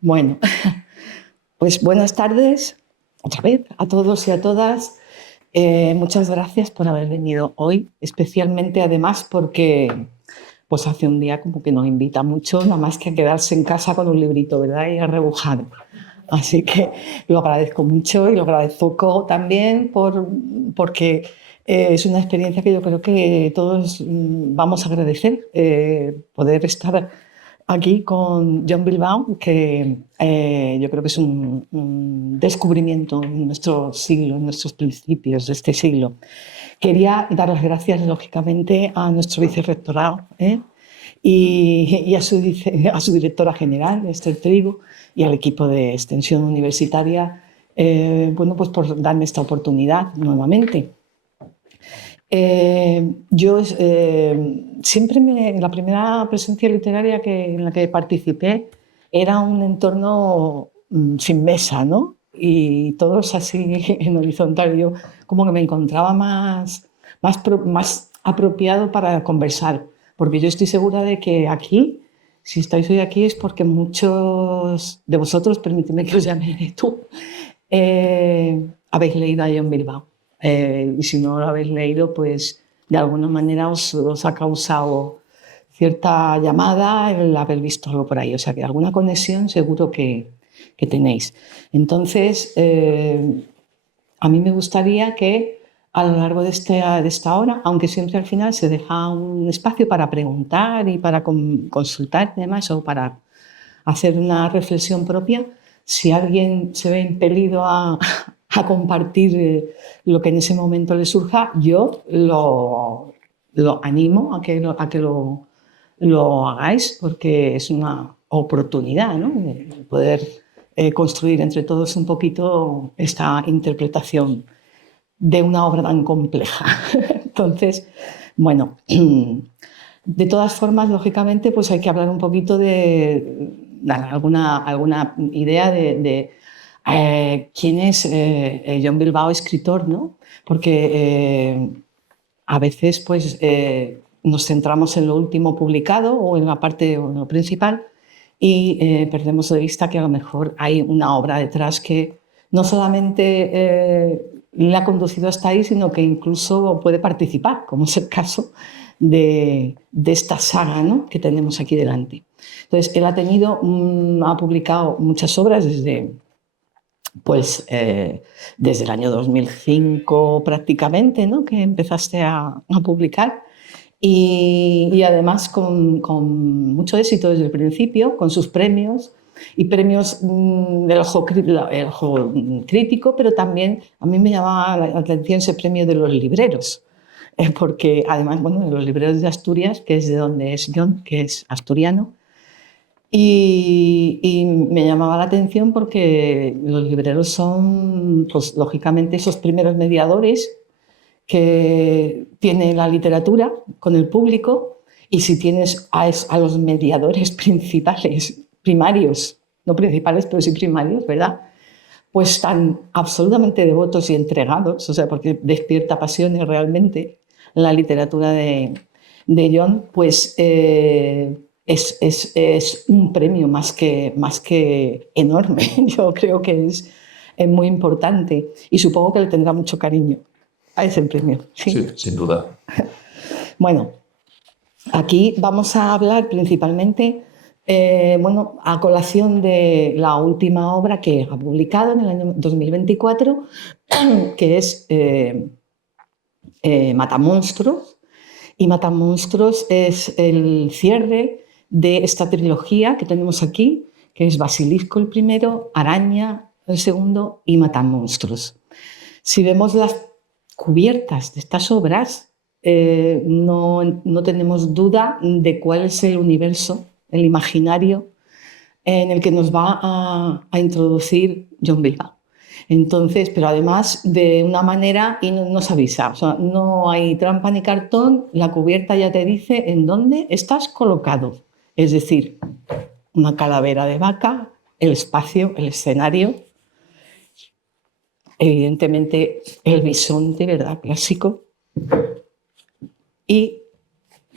Bueno, pues buenas tardes otra vez a todos y a todas. Muchas gracias por haber venido hoy, especialmente además porque pues hace un día como que nos invita mucho, nada más que a quedarse en casa con un librito, ¿verdad? Y a rebujar. Así que lo agradezco mucho y lo agradezco también porque es una experiencia que yo creo que todos vamos a agradecer, poder estar aquí con John Bilbao, que yo creo que es un descubrimiento en nuestro siglo, en nuestros principios de este siglo. Quería dar las gracias, lógicamente, a nuestro vicerrectorado y a su directora general, Esther Trigo, y al equipo de extensión universitaria, bueno, pues por darme esta oportunidad nuevamente. Yo siempre la primera presencia literaria en la que participé era un entorno sin mesa, ¿no? Y todos así en horizontal. Yo como que me encontraba más apropiado para conversar, porque yo estoy segura de que aquí, si estáis hoy aquí, es porque muchos de vosotros, permíteme que os llame tú, habéis leído a John Bilbao. Y si no lo habéis leído, pues de alguna manera os ha causado cierta llamada el haber visto algo por ahí. O sea que alguna conexión seguro que tenéis. Entonces, a mí me gustaría que a lo largo de esta hora, aunque siempre al final se deja un espacio para preguntar y para consultar y demás, o para hacer una reflexión propia, si alguien se ve impelido a compartir lo que en ese momento le surja, yo lo animo a que lo hagáis, porque es una oportunidad, ¿no? De poder construir entre todos un poquito esta interpretación de una obra tan compleja. Entonces, bueno, de todas formas, lógicamente, pues hay que hablar un poquito de dar alguna idea de quién es John Bilbao, escritor, ¿no? Porque a veces pues, nos centramos en lo último publicado o en la parte o en lo principal y perdemos de vista que a lo mejor hay una obra detrás que no solamente le ha conducido hasta ahí, sino que incluso puede participar, como es el caso de esta saga, ¿no?, que tenemos aquí delante. Entonces, él ha publicado muchas obras desde el año 2005 prácticamente, ¿no?, que empezaste a publicar. Y además con mucho éxito desde el principio, con sus premios y premios del ojo crítico, pero también a mí me llamaba la atención ese premio de los libreros, porque además, bueno, de los libreros de Asturias, que es de donde es John, que es asturiano, y me llamaba la atención porque los libreros son, pues, lógicamente, esos primeros mediadores que tiene la literatura con el público, y si tienes a los mediadores principales, primarios, no principales, pero sí primarios, ¿verdad?, pues están absolutamente devotos y entregados, o sea, porque despierta pasiones realmente la literatura de John, pues es un premio más que enorme. Yo creo que es muy importante y supongo que le tendrá mucho cariño a ese premio. Sí. Sí, sin duda. Bueno, aquí vamos a hablar principalmente, bueno, a colación de la última obra que ha publicado en el año 2024, que es Matamonstruos. Y Matamonstruos es el cierre de esta trilogía que tenemos aquí, que es Basilisco el primero, Araña el segundo y Matamonstruos. Si vemos las cubiertas de estas obras, no tenemos duda de cuál es el universo, el imaginario en el que nos va a introducir John Bilbao. Entonces, pero además de una manera, y nos avisa, o sea, no hay trampa ni cartón, la cubierta ya te dice en dónde estás colocado. Es decir, una calavera de vaca, el espacio, el escenario, evidentemente el bisonte, ¿verdad?, clásico. Y,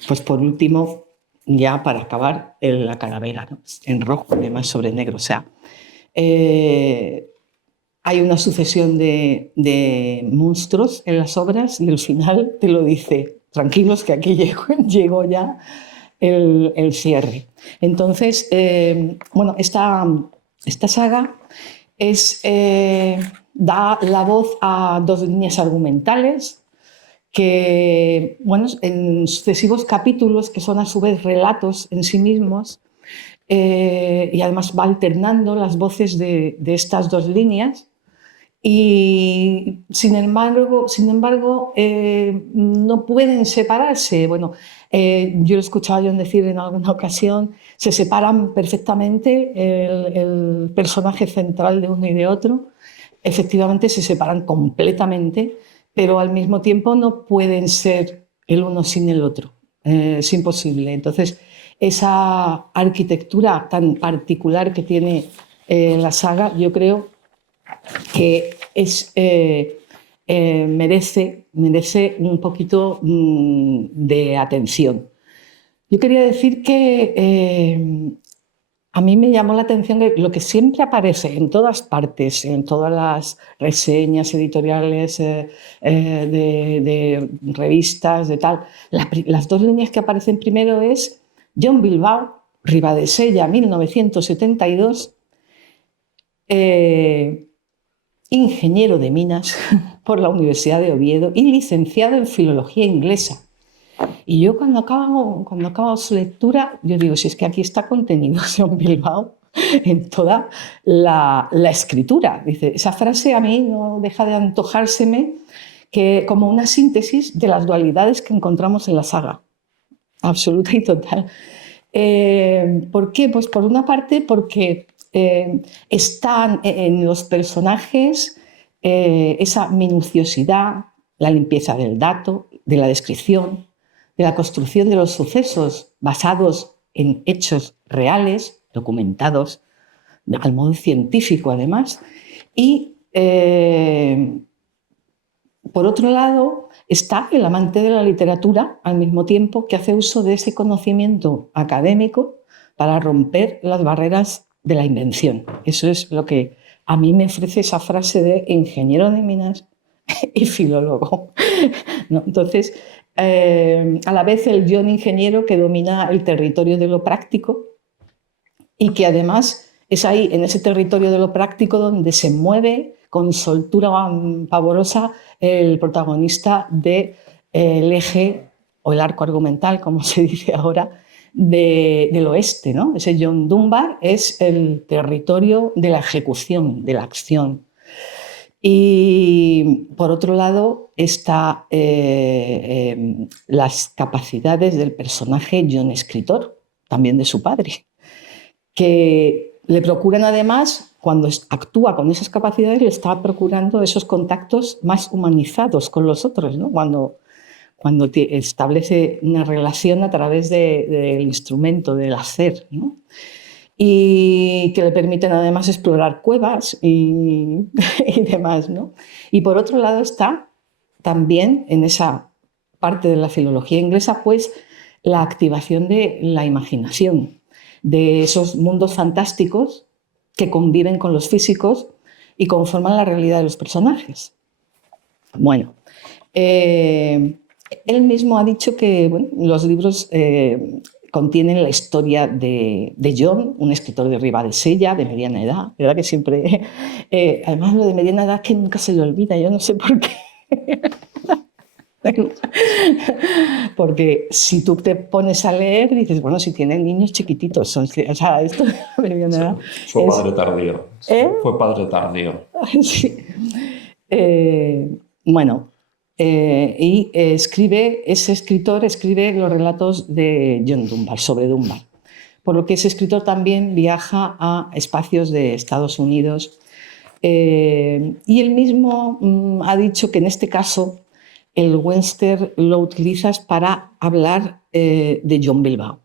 pues por último, ya para acabar la calavera, ¿no? En rojo, además sobre negro. O sea, hay una sucesión de monstruos en las obras y el final te lo dice, tranquilos que aquí llegó ya el cierre. Entonces, bueno, esta saga da la voz a dos líneas argumentales que, bueno, en sucesivos capítulos, que son a su vez relatos en sí mismos, y además va alternando las voces de estas dos líneas. Y sin embargo, no pueden separarse. Bueno, yo lo he escuchado a John decir en alguna ocasión, se separan perfectamente el personaje central de uno y de otro. Efectivamente se separan completamente, pero al mismo tiempo no pueden ser el uno sin el otro. Es imposible. Entonces, esa arquitectura tan particular que tiene la saga, yo creo que merece un poquito de atención. Yo quería decir que a mí me llamó la atención que lo que siempre aparece en todas partes, en todas las reseñas editoriales de revistas, de tal, las dos líneas que aparecen primero es John Bilbao, Ribadesella, 1972, ingeniero de minas por la Universidad de Oviedo y licenciado en Filología Inglesa. Y yo cuando acabo su lectura, yo digo, si es que aquí está contenido John Bilbao en toda la escritura. Dice, esa frase a mí no deja de antojárseme como una síntesis de las dualidades que encontramos en la saga, absoluta y total. ¿Por qué? Pues por una parte porque están en los personajes esa minuciosidad, la limpieza del dato, de la descripción, de la construcción de los sucesos basados en hechos reales, documentados, al modo científico además. Y por otro lado, está el amante de la literatura, al mismo tiempo que hace uso de ese conocimiento académico para romper las barreras de la invención. Eso es lo que a mí me ofrece esa frase de ingeniero de minas y filólogo, ¿no? Entonces, a la vez el John ingeniero que domina el territorio de lo práctico y que además es ahí, en ese territorio de lo práctico, donde se mueve con soltura pavorosa el protagonista del eje o el arco argumental, como se dice ahora, del oeste, ¿no? Ese John Dunbar es el territorio de la ejecución, de la acción. Y por otro lado está las capacidades del personaje John escritor, también de su padre, que le procuran además, cuando actúa con esas capacidades, le está procurando esos contactos más humanizados con los otros, ¿no? Cuando establece una relación a través del instrumento, del hacer, ¿no? Y que le permiten además explorar cuevas y demás, ¿no? Y por otro lado está también en esa parte de la filología inglesa, pues la activación de la imaginación, de esos mundos fantásticos que conviven con los físicos y conforman la realidad de los personajes. Bueno, él mismo ha dicho que bueno, los libros contienen la historia de John, un escritor de Ribadesella, de mediana edad, ¿verdad? Que siempre, además lo de mediana edad que nunca se le olvida, yo no sé por qué. Porque si tú te pones a leer, dices, bueno, si tienen niños chiquititos, o sea, esto de mediana edad. Fue padre tardío. Fue padre tardío. Sí. Bueno, ese escritor escribe los relatos de John Dunbar, sobre Dunbar, por lo que ese escritor también viaja a espacios de Estados Unidos y él mismo ha dicho que en este caso el western lo utilizas para hablar de John Bilbao.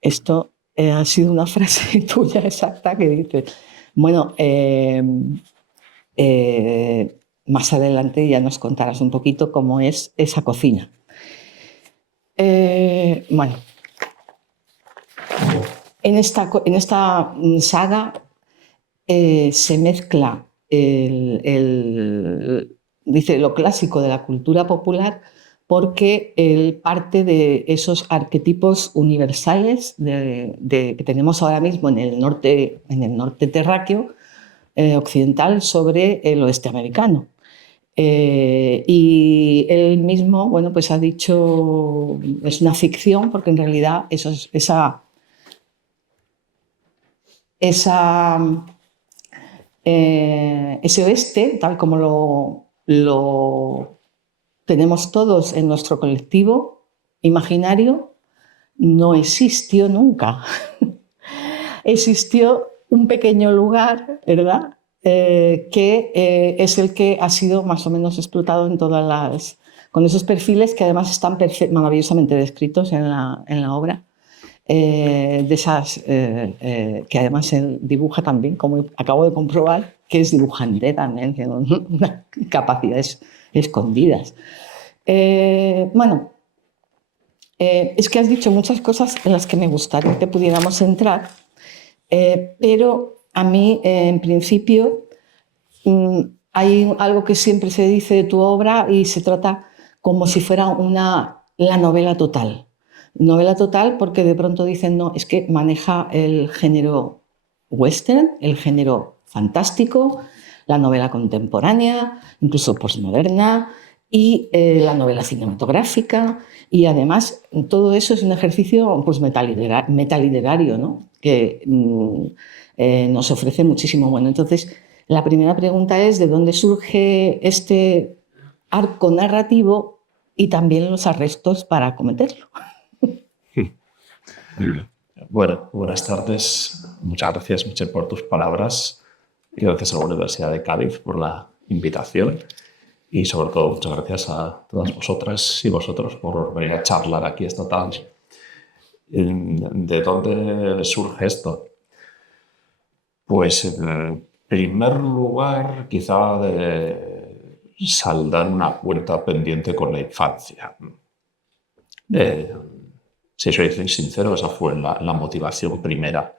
Esto ha sido una frase tuya exacta que dices, bueno, más adelante ya nos contarás un poquito cómo es esa cocina. Bueno, En esta saga se mezcla dice lo clásico de la cultura popular, porque él parte de esos arquetipos universales que tenemos ahora mismo en el norte terráqueo occidental sobre el oeste americano. Y él mismo, bueno, pues ha dicho, es una ficción, porque en realidad ese oeste, tal como lo tenemos todos en nuestro colectivo imaginario, no existió nunca. Existió un pequeño lugar, ¿verdad?, que es el que ha sido más o menos explotado con esos perfiles que además están maravillosamente descritos en la obra. Que además él dibuja también, como acabo de comprobar, que es dibujante también, tiene unas capacidades escondidas. Bueno, es que has dicho muchas cosas en las que me gustaría que pudiéramos entrar, pero a mí, en principio, hay algo que siempre se dice de tu obra y se trata como si fuera la novela total. Novela total porque de pronto dicen, no, es que maneja el género western, el género fantástico, la novela contemporánea, incluso posmoderna, y la novela cinematográfica, y además todo eso es un ejercicio pues, metaliterario, ¿no?, que nos ofrece muchísimo. Bueno, entonces la primera pregunta es ¿de dónde surge este arco narrativo y también los arrestos para acometerlo? Bueno, buenas tardes. Muchas gracias, Michelle, por tus palabras y gracias a la Universidad de Cádiz por la invitación y sobre todo muchas gracias a todas vosotras y vosotros por venir a charlar aquí esta tarde. ¿De dónde surge esto? Pues en primer lugar, quizá de saldar una cuenta pendiente con la infancia. Si soy sincero, esa fue la motivación primera.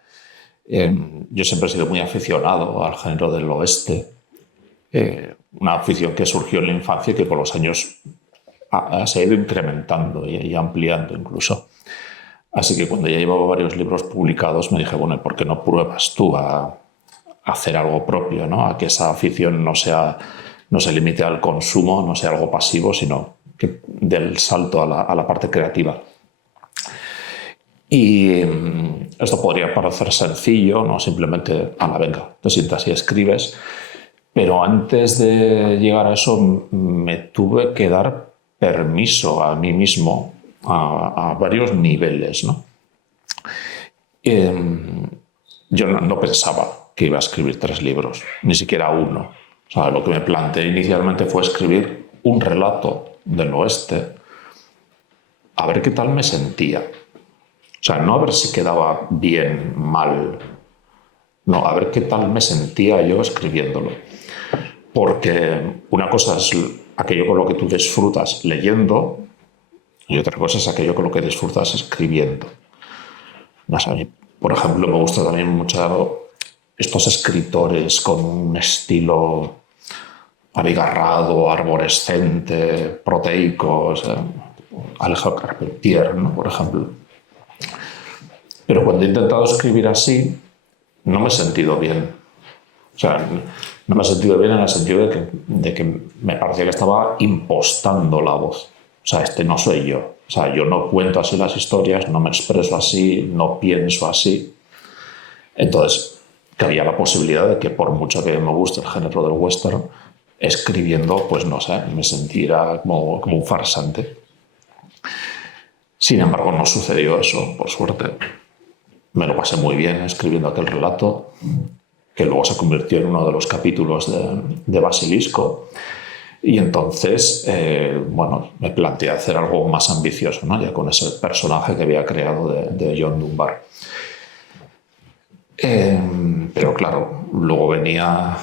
Yo siempre he sido muy aficionado al género del oeste, una afición que surgió en la infancia y que con los años se ha ido incrementando y ampliando incluso. Así que cuando ya llevaba varios libros publicados me dije, bueno, ¿por qué no pruebas tú a hacer algo propio, ¿no?, a que esa afición no se limite al consumo, no sea algo pasivo, sino que dé el salto a la parte creativa? Y esto podría parecer sencillo, ¿no?, simplemente, venga, te sientas y escribes, pero antes de llegar a eso me tuve que dar permiso a mí mismo a varios niveles, ¿no? Yo no pensaba que iba a escribir 3 libros, ni siquiera uno. O sea, lo que me planteé inicialmente fue escribir un relato del oeste, a ver qué tal me sentía. O sea, no a ver si quedaba bien, mal, no, a ver qué tal me sentía yo escribiéndolo. Porque una cosa es aquello con lo que tú disfrutas leyendo y otra cosa es aquello con lo que disfrutas escribiendo. No sé, a mí, por ejemplo, me gusta también mucho estos escritores con un estilo abigarrado, arborescente, proteico, Alejo Carpentier, ¿no?, por ejemplo. Pero cuando he intentado escribir así, no me he sentido bien. O sea, no me he sentido bien en el sentido de que me parecía que estaba impostando la voz. O sea, no soy yo. O sea, yo no cuento así las historias, no me expreso así, no pienso así. Entonces, que había la posibilidad de que por mucho que me guste el género del western, escribiendo, pues no sé, me sintiera como un farsante. Sin embargo, no sucedió eso, por suerte. Me lo pasé muy bien escribiendo aquel relato, que luego se convirtió en uno de los capítulos de Basilisco. Y entonces, bueno, me planteé hacer algo más ambicioso, ¿no?, ya con ese personaje que había creado de John Dunbar. Pero claro, luego venía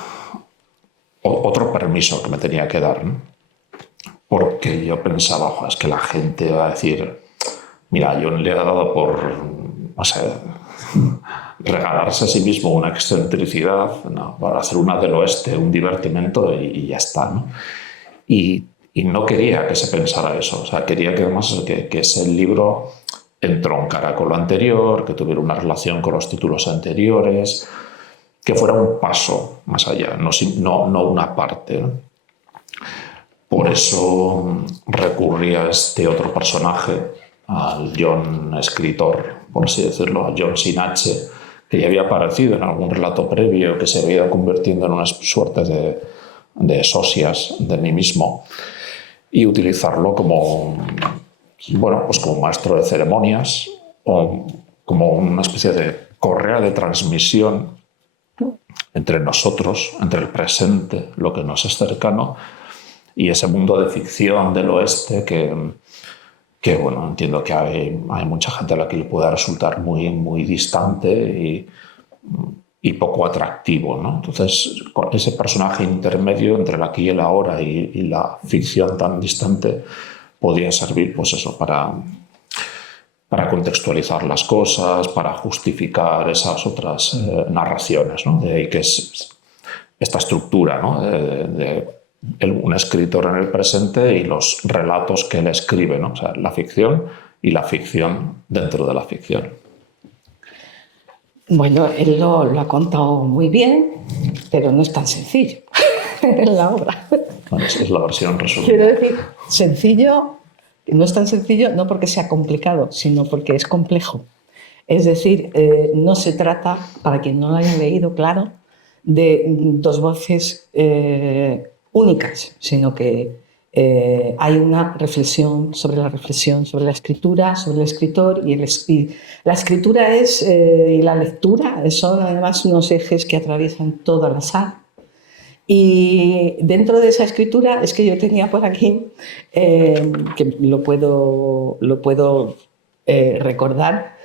otro permiso que me tenía que dar, ¿no?, porque yo pensaba, es que la gente va a decir, mira, John le ha dado por, no sé, regalarse a sí mismo una excentricidad, ¿no? Para hacer una del oeste, un divertimento y ya está, ¿no? Y no quería que se pensara eso, o sea, quería que además que ese libro entroncara con lo anterior, que tuviera una relación con los títulos anteriores, que fuera un paso más allá, no una parte, ¿no? Por eso recurrí a este otro personaje, al John escritor, por así decirlo, a John sin H, que ya había aparecido en algún relato previo, que se había ido convirtiendo en una suerte de socias de mí mismo, y utilizarlo como, bueno, pues como maestro de ceremonias o como una especie de correa de transmisión entre nosotros, entre el presente, lo que nos es cercano, y ese mundo de ficción del oeste que bueno, entiendo que hay mucha gente a la que le pueda resultar muy distante y poco atractivo, ¿no? Entonces, con ese personaje intermedio entre el aquí y el ahora y la ficción tan distante podía servir, pues eso, para contextualizar las cosas, para justificar esas otras narraciones, ¿no? De ahí que es esta estructura, ¿no? Un escritor en el presente y los relatos que él escribe, ¿no? O sea, la ficción y la ficción dentro de la ficción. Bueno, él lo ha contado muy bien, pero no es tan sencillo en la obra. Bueno, esa es la versión resumida. Quiero decir, sencillo, no es tan sencillo no porque sea complicado, sino porque es complejo. Es decir, no se trata, para quien no lo haya leído, claro, de dos voces únicas, sino que hay una reflexión sobre la escritura, sobre el escritor, y la escritura y la lectura son además unos ejes que atraviesan toda la saga. Y dentro de esa escritura es que yo tenía por aquí, que lo puedo recordar,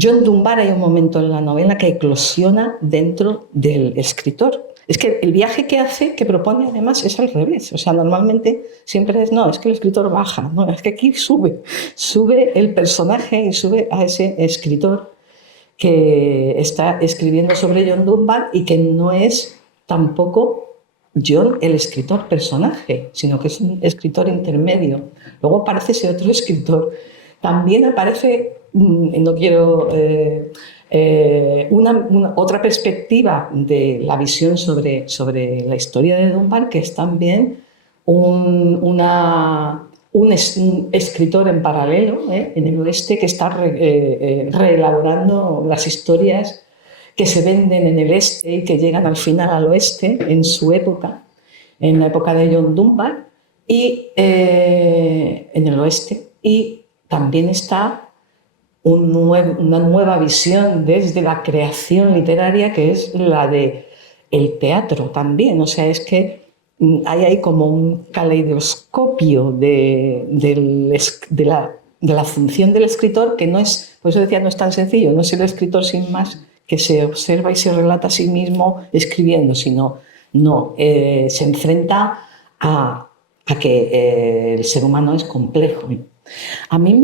John Dunbar, hay un momento en la novela que eclosiona dentro del escritor. Es que el viaje que hace, que propone además, es al revés. O sea, normalmente siempre es que el escritor baja, no, es que aquí sube el personaje y sube a ese escritor que está escribiendo sobre John Dunbar y que no es tampoco John el escritor personaje, sino que es un escritor intermedio. Luego aparece ese otro escritor. También aparece, no quiero, otra perspectiva de la visión sobre la historia de Dunbar, que es también un escritor en paralelo en el oeste que está reelaborando las historias que se venden en el este y que llegan al final al oeste en su época, en la época de John Dunbar, y en el oeste. Y también está una nueva visión desde la creación literaria, que es la del teatro también. O sea, es que hay ahí como un caleidoscopio de la función del escritor, que no es, por eso decía, no es tan sencillo, no es el escritor sin más que se observa y se relata a sí mismo escribiendo, sino se enfrenta a que el ser humano es complejo. A mí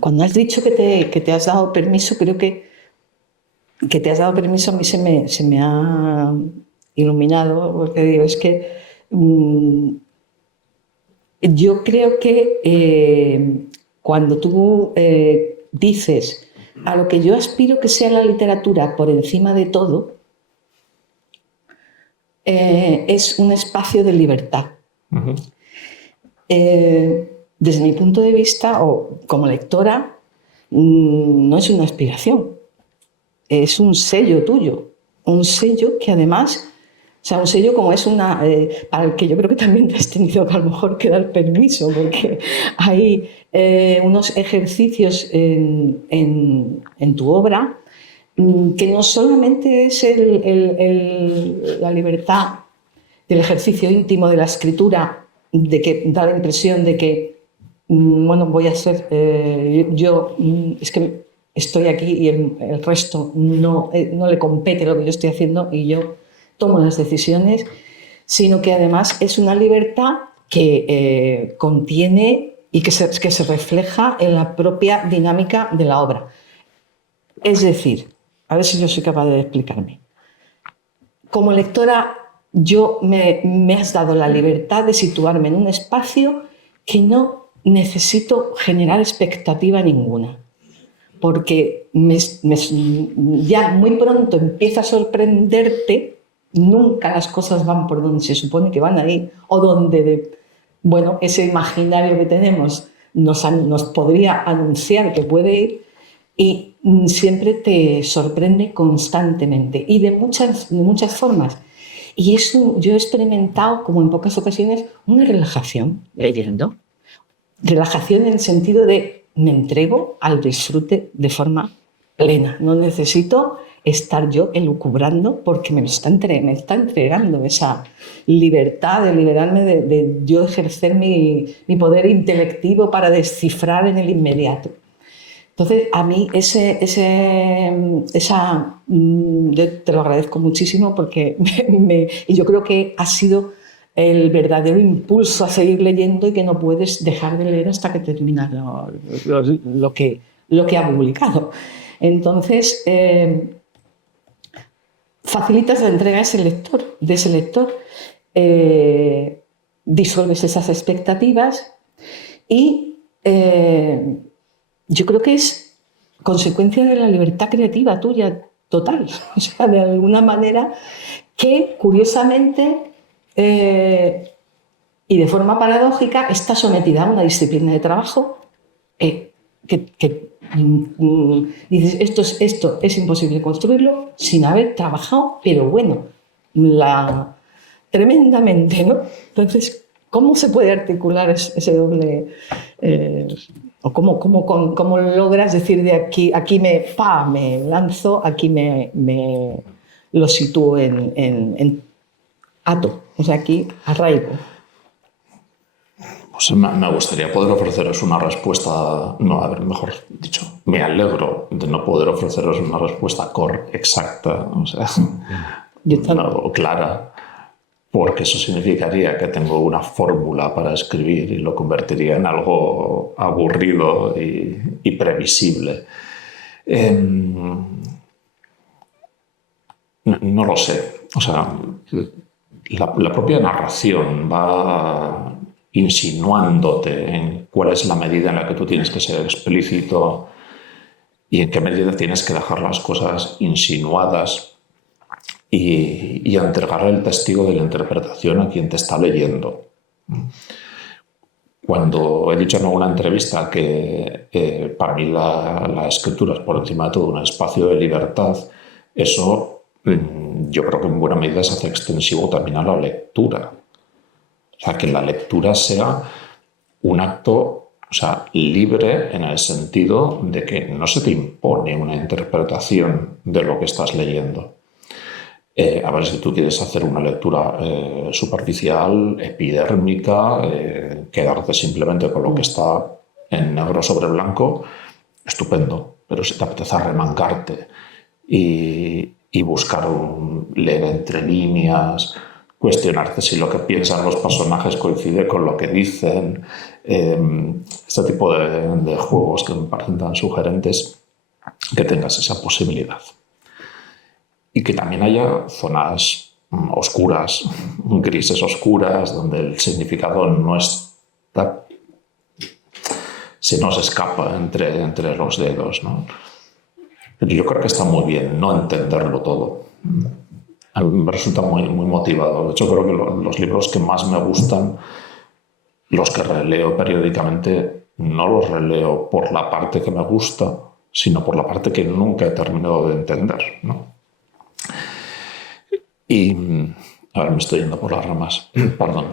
cuando has dicho que te has dado permiso, creo que te has dado permiso, a mí se me ha iluminado, porque digo, es que yo creo que cuando tú dices a lo que yo aspiro que sea la literatura por encima de todo, es un espacio de libertad. Uh-huh. Desde mi punto de vista, o como lectora, no es una aspiración, es un sello tuyo, un sello que además, o sea, un sello como es para el que yo creo que también te has tenido que a lo mejor que dar permiso, porque hay unos ejercicios en tu obra que no solamente es la libertad del ejercicio íntimo de la escritura, de que da la impresión de que, bueno, voy a ser, yo es que estoy aquí y el resto no le compete lo que yo estoy haciendo y yo tomo las decisiones, sino que además es una libertad que contiene y que se refleja en la propia dinámica de la obra. Es decir, a ver si yo soy capaz de explicarme. Como lectora, me has dado la libertad de situarme en un espacio que no necesito generar expectativa ninguna, porque ya muy pronto empieza a sorprenderte. Nunca las cosas van por donde se supone que van a ir, o donde, bueno, ese imaginario que tenemos nos podría anunciar que puede ir, y siempre te sorprende constantemente y de muchas formas. Y eso yo he experimentado, como en pocas ocasiones, una relajación leyendo. Relajación en el sentido de me entrego al disfrute de forma plena. No necesito estar yo elucubrando porque me está entregando esa libertad de liberarme de yo ejercer mi poder intelectivo para descifrar en el inmediato. Entonces, a mí yo te lo agradezco muchísimo porque y yo creo que ha sido el verdadero impulso a seguir leyendo y que no puedes dejar de leer hasta que terminas lo que ha publicado. Entonces, facilitas la entrega de ese lector, disuelves esas expectativas y yo creo que es consecuencia de la libertad creativa tuya total. O sea, de alguna manera que, curiosamente y de forma paradójica, está sometida a una disciplina de trabajo que dices, esto es imposible construirlo sin haber trabajado, pero bueno, tremendamente, ¿no? Entonces, ¿cómo se puede articular ese doble? ¿O cómo logras decir de aquí me lanzo, aquí me lo sitúo en ato, o sea, aquí arraigo? Pues me gustaría poder ofreceros una respuesta, no, a ver, mejor dicho, me alegro de no poder ofreceros una respuesta exacta, o sea, no, clara, porque eso significaría que tengo una fórmula para escribir y lo convertiría en algo aburrido y previsible. No lo sé, o sea, la propia narración va insinuándote en cuál es la medida en la que tú tienes que ser explícito y en qué medida tienes que dejar las cosas insinuadas y entregarle el testigo de la interpretación a quien te está leyendo. Cuando he dicho en alguna entrevista que para mí la escritura es por encima de todo un espacio de libertad, eso yo creo que en buena medida se hace extensivo también a la lectura. O sea, que la lectura sea un acto, o sea, libre en el sentido de que no se te impone una interpretación de lo que estás leyendo. A ver, si tú quieres hacer una lectura superficial, epidérmica, quedarte simplemente con lo que está en negro sobre blanco, estupendo. Pero si te apetece remangarte y buscar leer entre líneas, cuestionarte si lo que piensan los personajes coincide con lo que dicen, este tipo de juegos que me parecen tan sugerentes, que tengas esa posibilidad. Y que también haya zonas oscuras, grises oscuras, donde el significado no está, se nos escapa entre los dedos, ¿no? Pero yo creo que está muy bien no entenderlo todo. A mí me resulta muy, muy motivador. De hecho, creo que los libros que más me gustan, los que releo periódicamente, no los releo por la parte que me gusta, sino por la parte que nunca he terminado de entender, ¿no? Y ahora me estoy yendo por las ramas, perdón.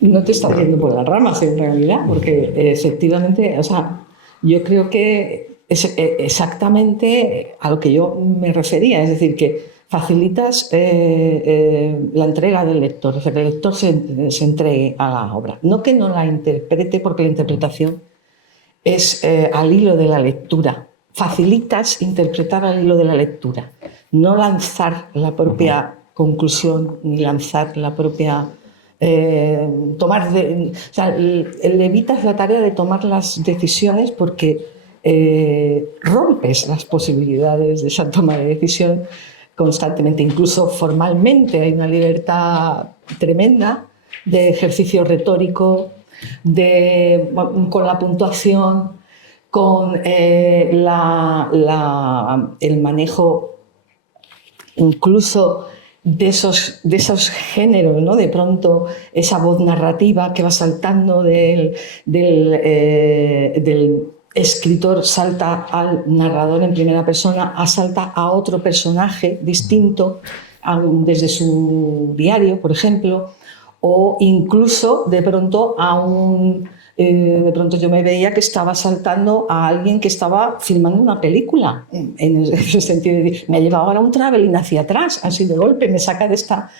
No te estás yendo por las ramas en realidad, porque efectivamente, o sea, yo creo que es exactamente a lo que yo me refería, es decir, que facilitas la entrega del lector, o sea, que el lector se entregue a la obra. No que no la interprete, porque la interpretación es al hilo de la lectura. Facilitas interpretar al hilo de la lectura, no lanzar la propia conclusión ni lanzar la propia o sea, le evitas la tarea de tomar las decisiones porque rompes las posibilidades de esa toma de decisión constantemente, incluso formalmente hay una libertad tremenda de ejercicio retórico, con la puntuación, con el manejo incluso de esos géneros, ¿no? De pronto esa voz narrativa que va saltando del escritor salta al narrador en primera persona, salta a otro personaje distinto desde su diario, por ejemplo, o incluso de pronto de pronto yo me veía que estaba saltando a alguien que estaba filmando una película, en ese sentido de me ha llevado ahora un traveling hacia atrás, así de golpe me saca de esta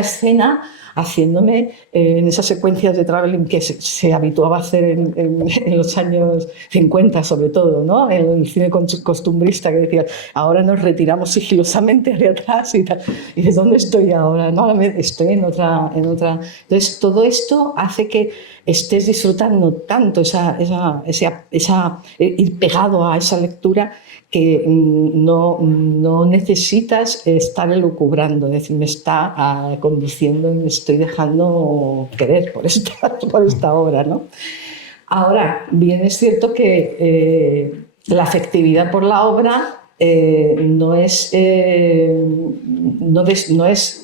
escena, haciéndome en esas secuencias de traveling que se habituaba a hacer en los años 50 sobre todo, ¿no? En el cine costumbrista, que decía, ahora nos retiramos sigilosamente hacia atrás y tal. Y dices, ¿dónde estoy ahora? No, estoy en otra. Entonces todo esto hace que estés disfrutando tanto ir pegado a esa lectura que no necesitas estar elucubrando, es decir, me está conduciendo y me estoy dejando querer por esta obra, ¿no? Ahora, bien es cierto que la afectividad por la obra no es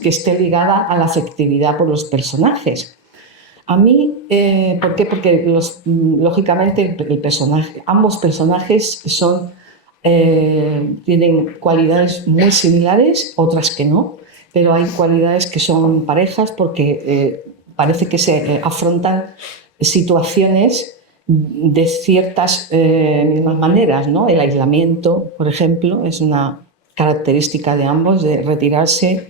que esté ligada a la afectividad por los personajes. A mí, ¿por qué? Porque lógicamente ambos personajes tienen cualidades muy similares, otras que no, pero hay cualidades que son parejas porque parece que se afrontan situaciones de ciertas mismas maneras, ¿no? El aislamiento, por ejemplo, es una característica de ambos, de retirarse,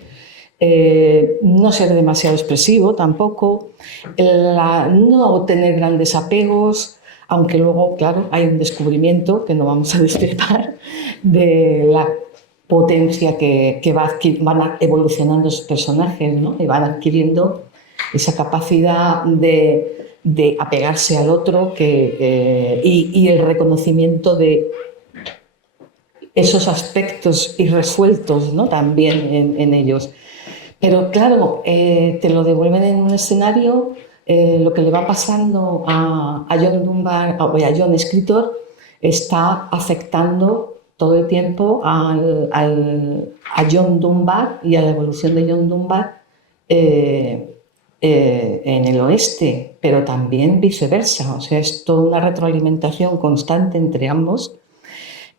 no ser demasiado expresivo tampoco, no tener grandes apegos, aunque luego, claro, hay un descubrimiento que no vamos a destripar de la potencia que van evolucionando sus personajes, ¿no? Y van adquiriendo esa capacidad de apegarse al otro y el reconocimiento de esos aspectos irresueltos, ¿no? También en ellos. Pero claro, te lo devuelven en un escenario, lo que le va pasando a John Dunbar, a John escritor, está afectando todo el tiempo a John Dunbar y a la evolución de John Dunbar en el oeste, pero también viceversa. O sea, es toda una retroalimentación constante entre ambos.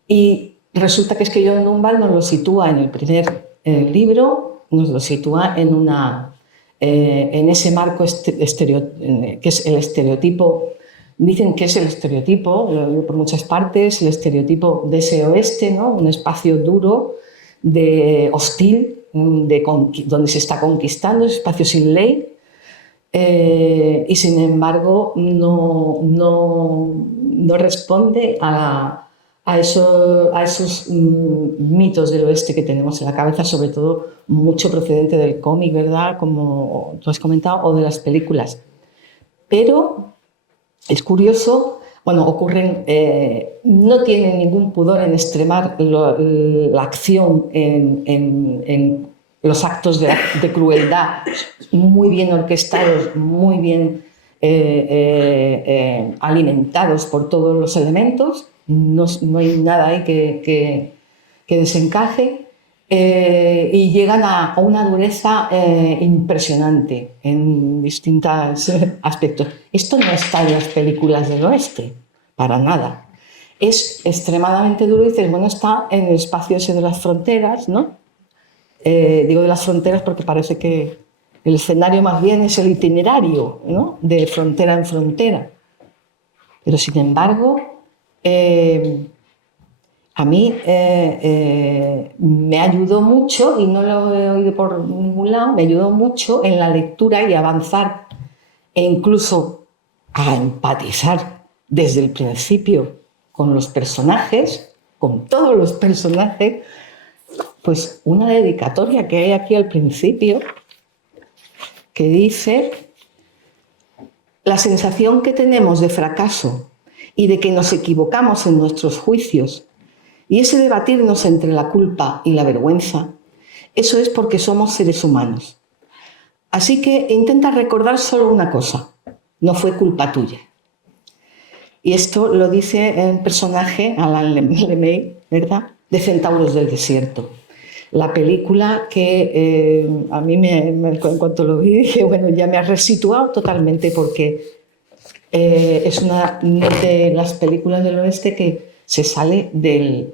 Y resulta que es que John Dunbar nos lo sitúa en el primer libro, nos lo sitúa en ese marco que es el estereotipo. Dicen que es el estereotipo, lo digo por muchas partes, el estereotipo de ese oeste, ¿no? Un espacio duro, hostil, donde se está conquistando, ese espacio sin ley, y sin embargo no responde a esos mitos del oeste que tenemos en la cabeza, sobre todo mucho procedente del cómic, ¿verdad? Como tú has comentado, o de las películas. Pero es curioso, no tienen ningún pudor en extremar la acción en los actos de crueldad muy bien orquestados, muy bien alimentados por todos los elementos. No hay nada ahí que desencaje, y llegan a una dureza impresionante en distintos aspectos. Esto no está en las películas del oeste, para nada. Es extremadamente duro y dices, bueno, está en el espacio ese de las fronteras, ¿no? Digo de las fronteras porque parece que el escenario más bien es el itinerario, ¿no? De frontera en frontera. Pero sin embargo, a mí me ayudó mucho, y no lo he oído por ningún lado, me ayudó mucho en la lectura y avanzar e incluso a empatizar desde el principio con los personajes, con todos los personajes, pues una dedicatoria que hay aquí al principio, que dice: la sensación que tenemos de fracaso y de que nos equivocamos en nuestros juicios, y ese debatirnos entre la culpa y la vergüenza, eso es porque somos seres humanos. Así que intenta recordar solo una cosa: no fue culpa tuya. Y esto lo dice el personaje, Alain Lemay, ¿verdad?, de Centauros del Desierto. La película que a mí, en cuanto lo vi, dije, bueno, ya me ha resituado totalmente, porque es una de las películas del oeste que se sale del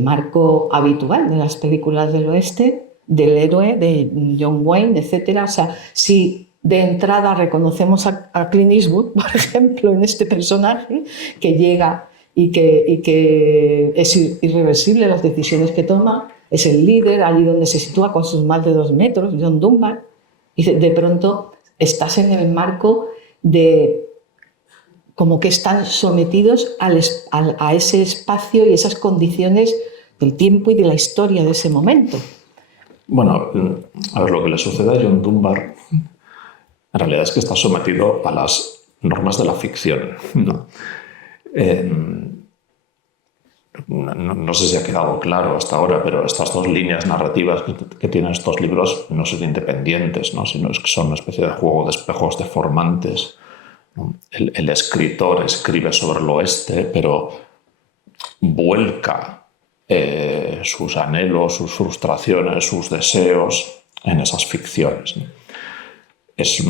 marco habitual de las películas del oeste, del héroe, de John Wayne, etc. O sea, si de entrada reconocemos a Clint Eastwood, por ejemplo, en este personaje, que llega y que es irreversible las decisiones que toma, es el líder, allí donde se sitúa con sus más de 2 metros, John Dunbar, y de pronto estás en el marco de como que están sometidos a ese espacio y esas condiciones del tiempo y de la historia de ese momento. Bueno, a ver, lo que le sucede a John Dunbar en realidad es que está sometido a las normas de la ficción, ¿no? No sé si ha quedado claro hasta ahora, pero estas dos líneas narrativas que tienen estos libros no son independientes, ¿no?, sino que son una especie de juego de espejos deformantes, ¿no? El escritor escribe sobre el oeste, pero vuelca sus anhelos, sus frustraciones, sus deseos en esas ficciones, ¿no? Es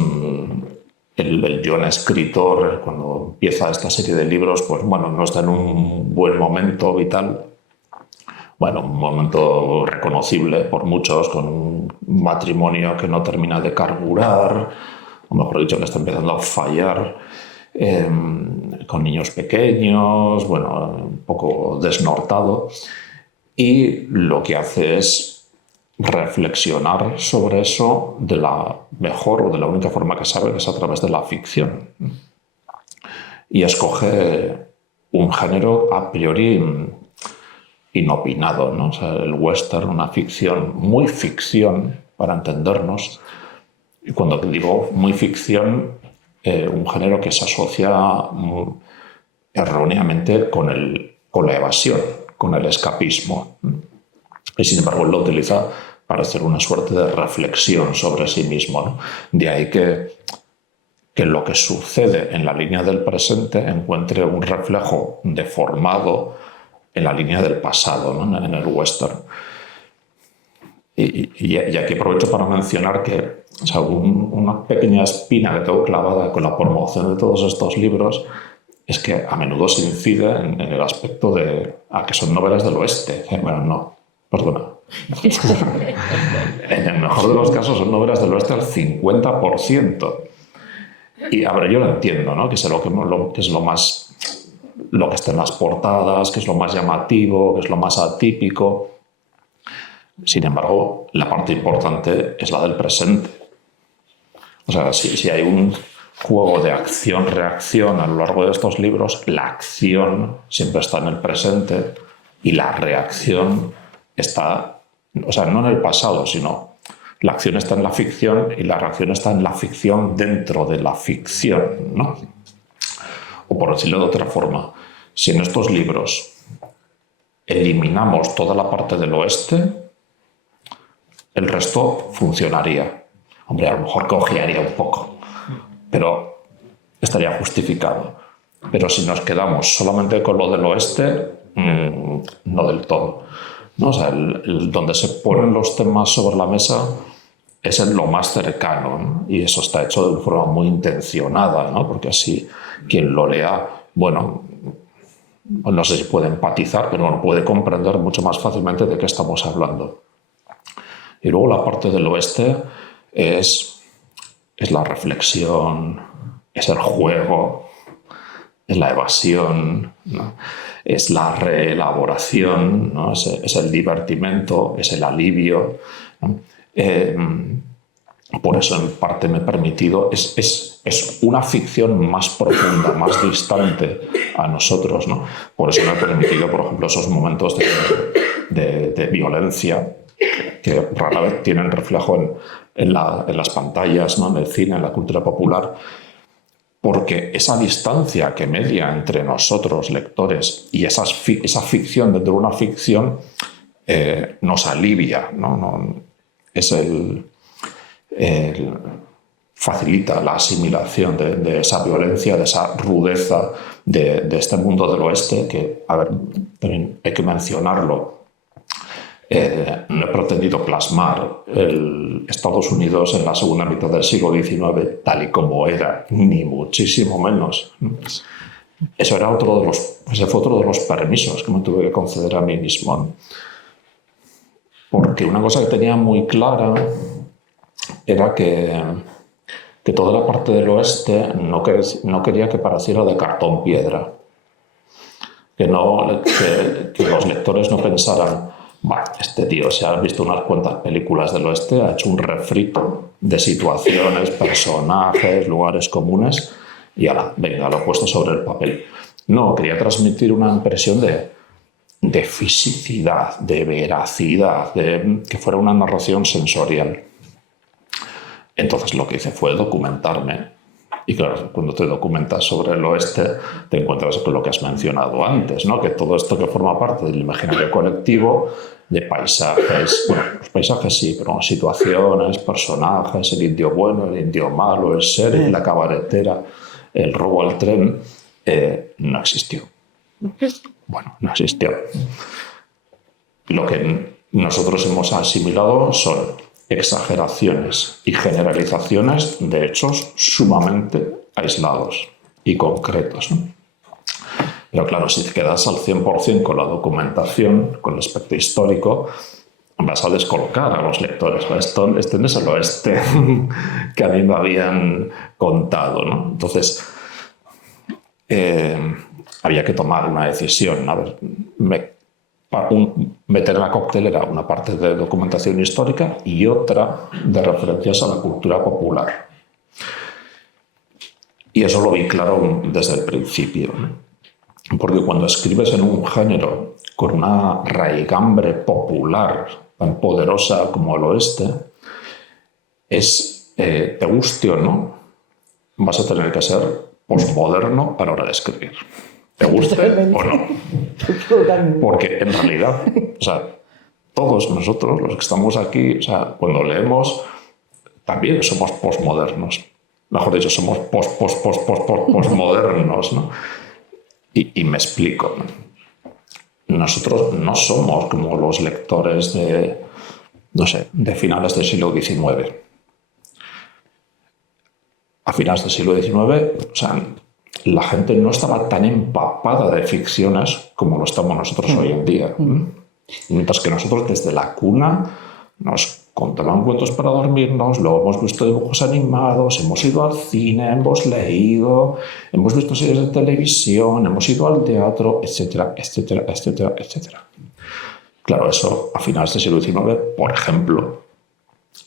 el John escritor, cuando empieza esta serie de libros, pues bueno, no está en un buen momento vital. Bueno, un momento reconocible por muchos, con un matrimonio que no termina de carburar, o mejor dicho, que está empezando a fallar, con niños pequeños, bueno, un poco desnortado. Y lo que hace es reflexionar sobre eso de la mejor o de la única forma que sabe, que es a través de la ficción. Y escoge un género a priori inopinado, ¿no? O sea, el western, una ficción, muy ficción para entendernos. Y cuando digo muy ficción, un género que se asocia erróneamente con la evasión, con el escapismo. Y sin embargo él lo utiliza para hacer una suerte de reflexión sobre sí mismo, ¿no? De ahí que lo que sucede en la línea del presente encuentre un reflejo deformado en la línea del pasado, ¿no?, en el western. Y aquí aprovecho para mencionar que, o sea, una pequeña espina que tengo clavada con la promoción de todos estos libros es que a menudo se incide en el aspecto de que son novelas del oeste. Bueno, no, perdona. En el mejor de los casos son novelas del oeste al 50%. Y a ver, yo lo entiendo, ¿no?, que es lo que está en las portadas, que es lo más llamativo, que es lo más atípico. Sin embargo, la parte importante es la del presente. O sea, si hay un juego de acción-reacción a lo largo de estos libros, la acción siempre está en el presente y la reacción está, o sea, no en el pasado, sino la acción está en la ficción y la reacción está en la ficción dentro de la ficción, ¿no? O por decirlo de otra forma, si en estos libros eliminamos toda la parte del oeste, el resto funcionaría. Hombre, a lo mejor cojearía un poco, pero estaría justificado. Pero si nos quedamos solamente con lo del oeste, no del todo, ¿no? O sea, donde se ponen los temas sobre la mesa es en lo más cercano, ¿no? Y eso está hecho de forma muy intencionada, ¿no? Porque así quien lo lea, bueno, no sé si puede empatizar, pero bueno, puede comprender mucho más fácilmente de qué estamos hablando. Y luego la parte del oeste es la reflexión, es el juego, es la evasión, ¿no?, es la reelaboración, ¿no?, es el divertimento, es el alivio, ¿no? Por eso en parte me he permitido, es una ficción más profunda, más distante a nosotros, ¿no? Por eso me he permitido, por ejemplo, esos momentos de violencia, que rara vez tienen reflejo en las pantallas, ¿no? En el cine, en la cultura popular, porque esa distancia que media entre nosotros, lectores, y esa ficción dentro de una ficción nos alivia, ¿no? Es facilita la asimilación de esa violencia, de esa rudeza de este mundo del oeste, que, a ver, también hay que mencionarlo. No he pretendido plasmar el Estados Unidos en la segunda mitad del siglo XIX tal y como era, ni muchísimo menos. Ese fue otro de los permisos que me tuve que conceder a mí mismo. Porque una cosa que tenía muy clara era que toda la parte del oeste no quería que pareciera de cartón piedra. Que los lectores no pensaran, este tío se ha visto unas cuantas películas del oeste, ha hecho un refrito de situaciones, personajes, lugares comunes y venga, lo he puesto sobre el papel. No, quería transmitir una impresión de fisicidad, de veracidad, que fuera una narración sensorial. Entonces lo que hice fue documentarme. Y claro, cuando te documentas sobre el oeste, te encuentras con lo que has mencionado antes, ¿no? Que todo esto que forma parte del imaginario colectivo, de paisajes, bueno, los paisajes sí, pero situaciones, personajes, el indio bueno, el indio malo, el sheriff, la cabaretera, el robo al tren, no existió. Bueno, no existió. Lo que nosotros hemos asimilado son exageraciones y generalizaciones de hechos sumamente aislados y concretos, ¿no? Pero claro, si te quedas al 100% con la documentación, con el aspecto histórico, vas a descolocar a los lectores. Este no es el oeste que a mí me habían contado, ¿no? Entonces, había que tomar una decisión. A ver, meter en la coctelera una parte de documentación histórica y otra de referencias a la cultura popular. Y eso lo vi claro desde el principio, ¿no? Porque cuando escribes en un género con una raigambre popular tan poderosa como el oeste, te guste o no, vas a tener que ser postmoderno a la hora de escribir. ¿Te guste o no? Porque en realidad, o sea, todos nosotros, los que estamos aquí, o sea, cuando leemos, también somos postmodernos. Mejor dicho, somos postmodernos, ¿no? Y me explico, ¿no? Nosotros no somos como los lectores de finales del siglo XIX. A finales del siglo XIX, o sea, la gente no estaba tan empapada de ficciones como lo estamos nosotros hoy en día. Mientras que nosotros desde la cuna nos contaban cuentos para dormirnos, luego hemos visto dibujos animados, hemos ido al cine, hemos leído, hemos visto series de televisión, hemos ido al teatro, etcétera, etcétera, etcétera, etcétera. Claro, eso a finales del siglo XIX, por ejemplo,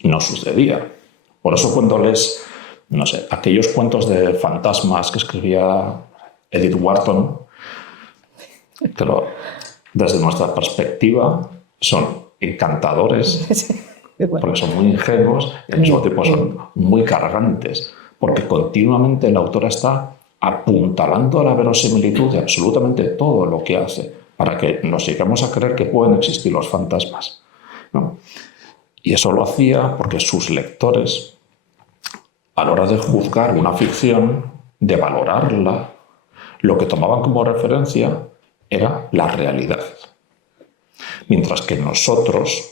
no sucedía. Por eso cuando lees, aquellos cuentos de fantasmas que escribía Edith Wharton, pero desde nuestra perspectiva son encantadores, porque son muy ingenuos y al mismo tiempo son muy cargantes, porque continuamente la autora está apuntalando a la verosimilitud de absolutamente todo lo que hace para que nos lleguemos a creer que pueden existir los fantasmas, ¿no? Y eso lo hacía porque sus lectores, a la hora de juzgar una ficción, de valorarla, lo que tomaban como referencia era la realidad. Mientras que nosotros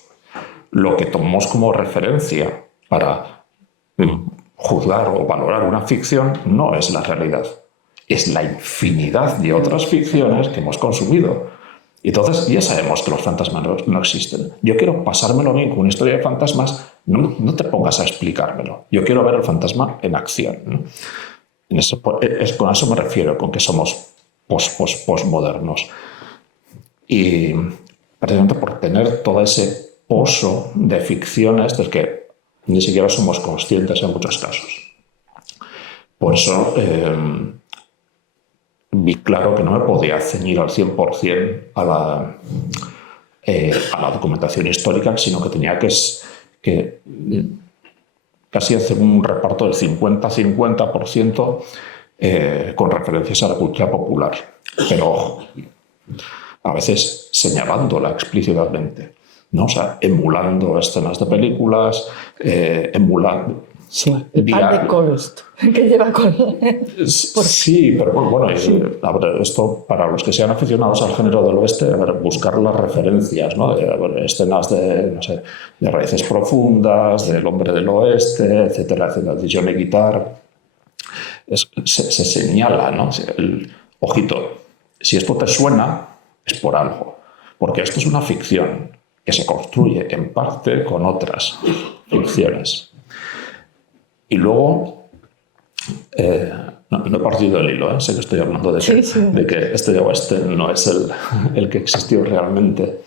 lo que tomamos como referencia para juzgar o valorar una ficción no es la realidad, es la infinidad de otras ficciones que hemos consumido. Y entonces ya sabemos que los fantasmas no existen. Yo quiero pasármelo bien con una historia de fantasmas, no te pongas a explicármelo. Yo quiero ver el fantasma en acción, ¿no? Con eso me refiero, con que somos postmodernos. Y precisamente por tener todo ese pozo de ficciones del que ni siquiera somos conscientes en muchos casos. Por eso vi claro que no me podía ceñir al 100% a a la documentación histórica, sino que tenía que casi hacer un reparto del 50-50% con referencias a la cultura popular. Pero ojo, a veces señalándola explícitamente, ¿no? O sea, emulando escenas de películas, emulando... Sí, el par de coros que lleva con... Sí, pero bueno, sí. A ver, esto para los que sean aficionados al género del oeste, a ver, buscar las referencias, ¿no? Escenas de, no sé, de Raíces Profundas, del Hombre del Oeste, etcétera, etcétera, de Johnny Guitar. Se señala, ¿no? Ojito, si esto te suena, es por algo, porque esto es una ficción que se construye en parte con otras ficciones. Y luego, no he partido el hilo, sé que estoy hablando de que este oeste no es el que existió realmente.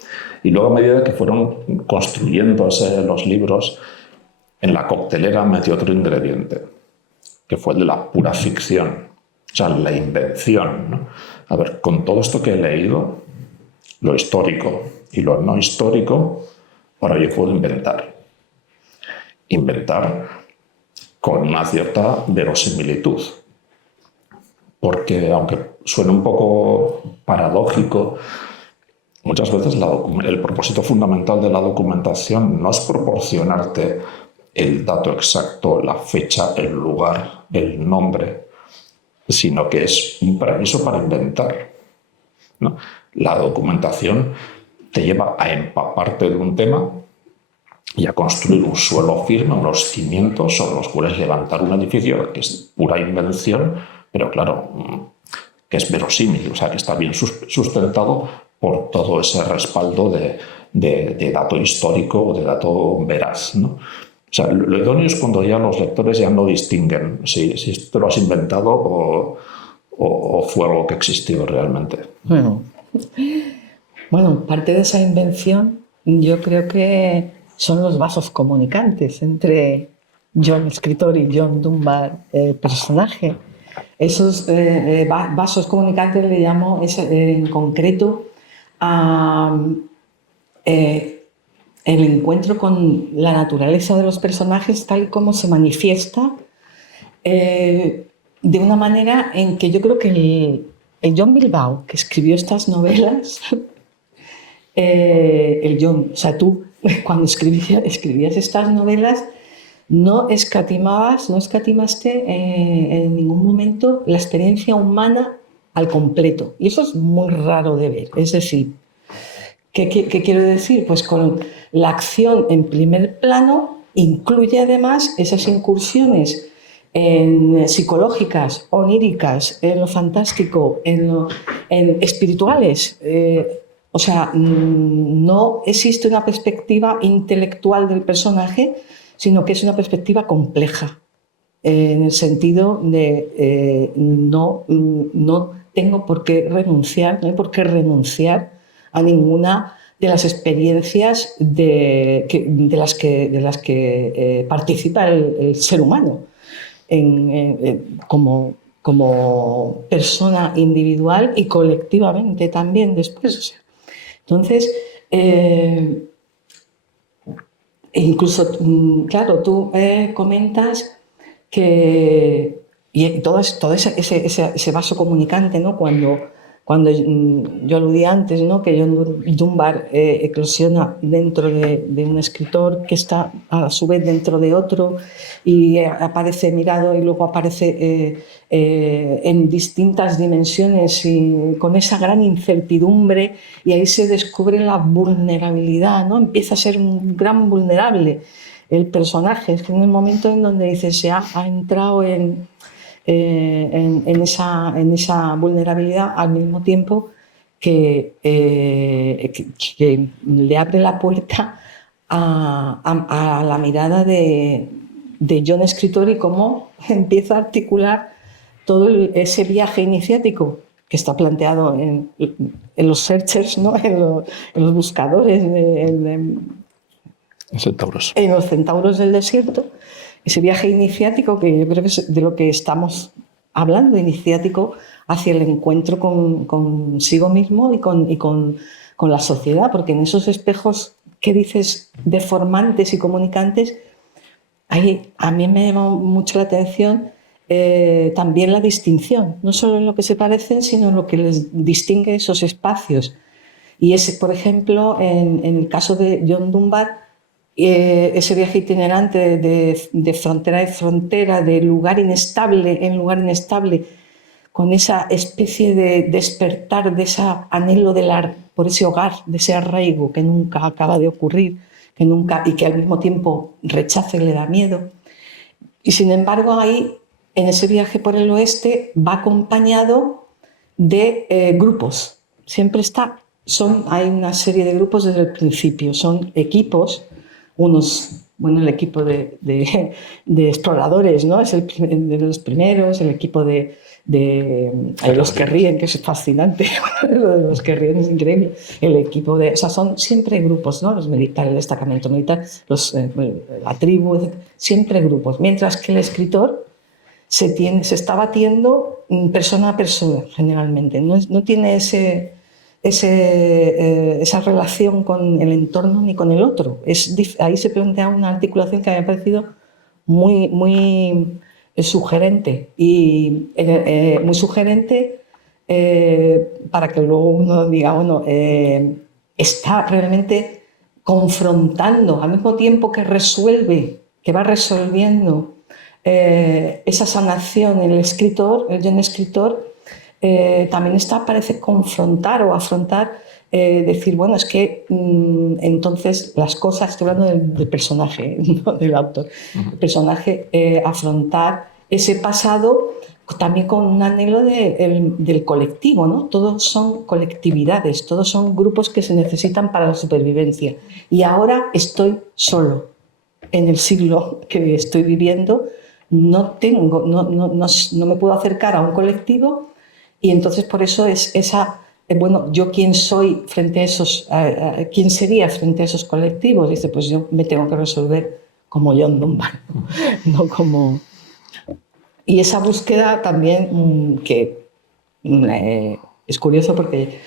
Y luego, a medida que fueron construyéndose los libros, en la coctelera metí otro ingrediente, que fue el de la pura ficción, o sea, la invención, ¿no? A ver, con todo esto que he leído, lo histórico y lo no histórico, ahora yo puedo inventar. Inventar con una cierta verosimilitud. Porque, aunque suene un poco paradójico, muchas veces el propósito fundamental de la documentación no es proporcionarte el dato exacto, la fecha, el lugar, el nombre, sino que es un permiso para inventar, ¿no? La documentación te lleva a empaparte de un tema y a construir un suelo firme, unos cimientos sobre los cuales levantar un edificio que es pura invención, pero claro, que es verosímil, o sea, que está bien sustentado por todo ese respaldo de dato histórico o de dato veraz, ¿no? O sea, lo idóneo es cuando ya los lectores ya no distinguen si esto lo has inventado o fue algo que existió realmente. Bueno, parte de esa invención yo creo que son los vasos comunicantes entre John, escritor, y John Dunbar, personaje. Esos vasos comunicantes le llamo en concreto a el encuentro con la naturaleza de los personajes tal y como se manifiesta de una manera en que yo creo que el John Bilbao, que escribió estas novelas, el John, o sea, tú cuando escribías estas novelas no escatimaste en ningún momento la experiencia humana al completo. Y eso es muy raro de ver. Es decir, ¿qué quiero decir? Pues con la acción en primer plano incluye además esas incursiones psicológicas, oníricas, en lo fantástico, en espirituales. O sea, no existe una perspectiva intelectual del personaje, sino que es una perspectiva compleja, en el sentido de no tengo por qué renunciar, no hay por qué renunciar a ninguna de las experiencias de las que participa el ser humano como persona individual y colectivamente también después. O sea. Entonces, incluso, claro, tú comentas que y todo ese vaso comunicante, ¿no? Cuando yo aludí antes, ¿no? Que John Dunbar eclosiona dentro de un escritor que está a su vez dentro de otro y aparece mirado y luego aparece en distintas dimensiones y con esa gran incertidumbre, y ahí se descubre la vulnerabilidad, ¿no? Empieza a ser un gran vulnerable el personaje. Es que en el momento en donde dice se ha entrado en esa vulnerabilidad, al mismo tiempo que le abre la puerta a la mirada de John escritor y cómo empieza a articular todo ese viaje iniciático que está planteado en los searchers, ¿no? en los buscadores, en los centauros del desierto. Ese viaje iniciático que yo creo que es de lo que estamos hablando, iniciático hacia el encuentro consigo mismo y con con la sociedad, porque en esos espejos que dices deformantes y comunicantes, ahí a mí me llama mucho la atención también la distinción, no solo en lo que se parecen, sino en lo que les distingue esos espacios. Y ese, por ejemplo, en el caso de John Dunbar, ese viaje itinerante de frontera en frontera, de lugar inestable en lugar inestable, con esa especie de despertar, de ese anhelo por ese hogar, de ese arraigo que nunca acaba de ocurrir, y que al mismo tiempo rechaza y le da miedo. Y sin embargo, ahí, en ese viaje por el oeste, va acompañado de grupos. Siempre hay una serie de grupos desde el principio. Son equipos, el equipo de exploradores, ¿no? Es de los primeros, el equipo de los que ríen, que es fascinante, lo de los que ríen es increíble, son siempre grupos, ¿no? Los militares, el destacamento militar, la tribu, siempre grupos, mientras que el escritor se está batiendo persona a persona, generalmente, no tiene esa relación con el entorno ni con el otro. Ahí se plantea una articulación que me ha parecido muy, muy sugerente, y muy sugerente para que luego uno diga, bueno, está realmente confrontando, al mismo tiempo que va resolviendo esa sanación. El John escritor, también parece confrontar o afrontar, decir, bueno, es que entonces las cosas, estoy hablando del personaje, no del autor, el personaje, afrontar ese pasado también con un anhelo del colectivo, ¿no? Todos son colectividades, todos son grupos que se necesitan para la supervivencia. Y ahora estoy solo. En el siglo que estoy viviendo no me puedo acercar a un colectivo, y entonces por eso es yo quién soy frente a esos, quién sería frente a esos colectivos. Dice, pues yo me tengo que resolver como John Dunbar, no como... Y esa búsqueda también, que es curioso porque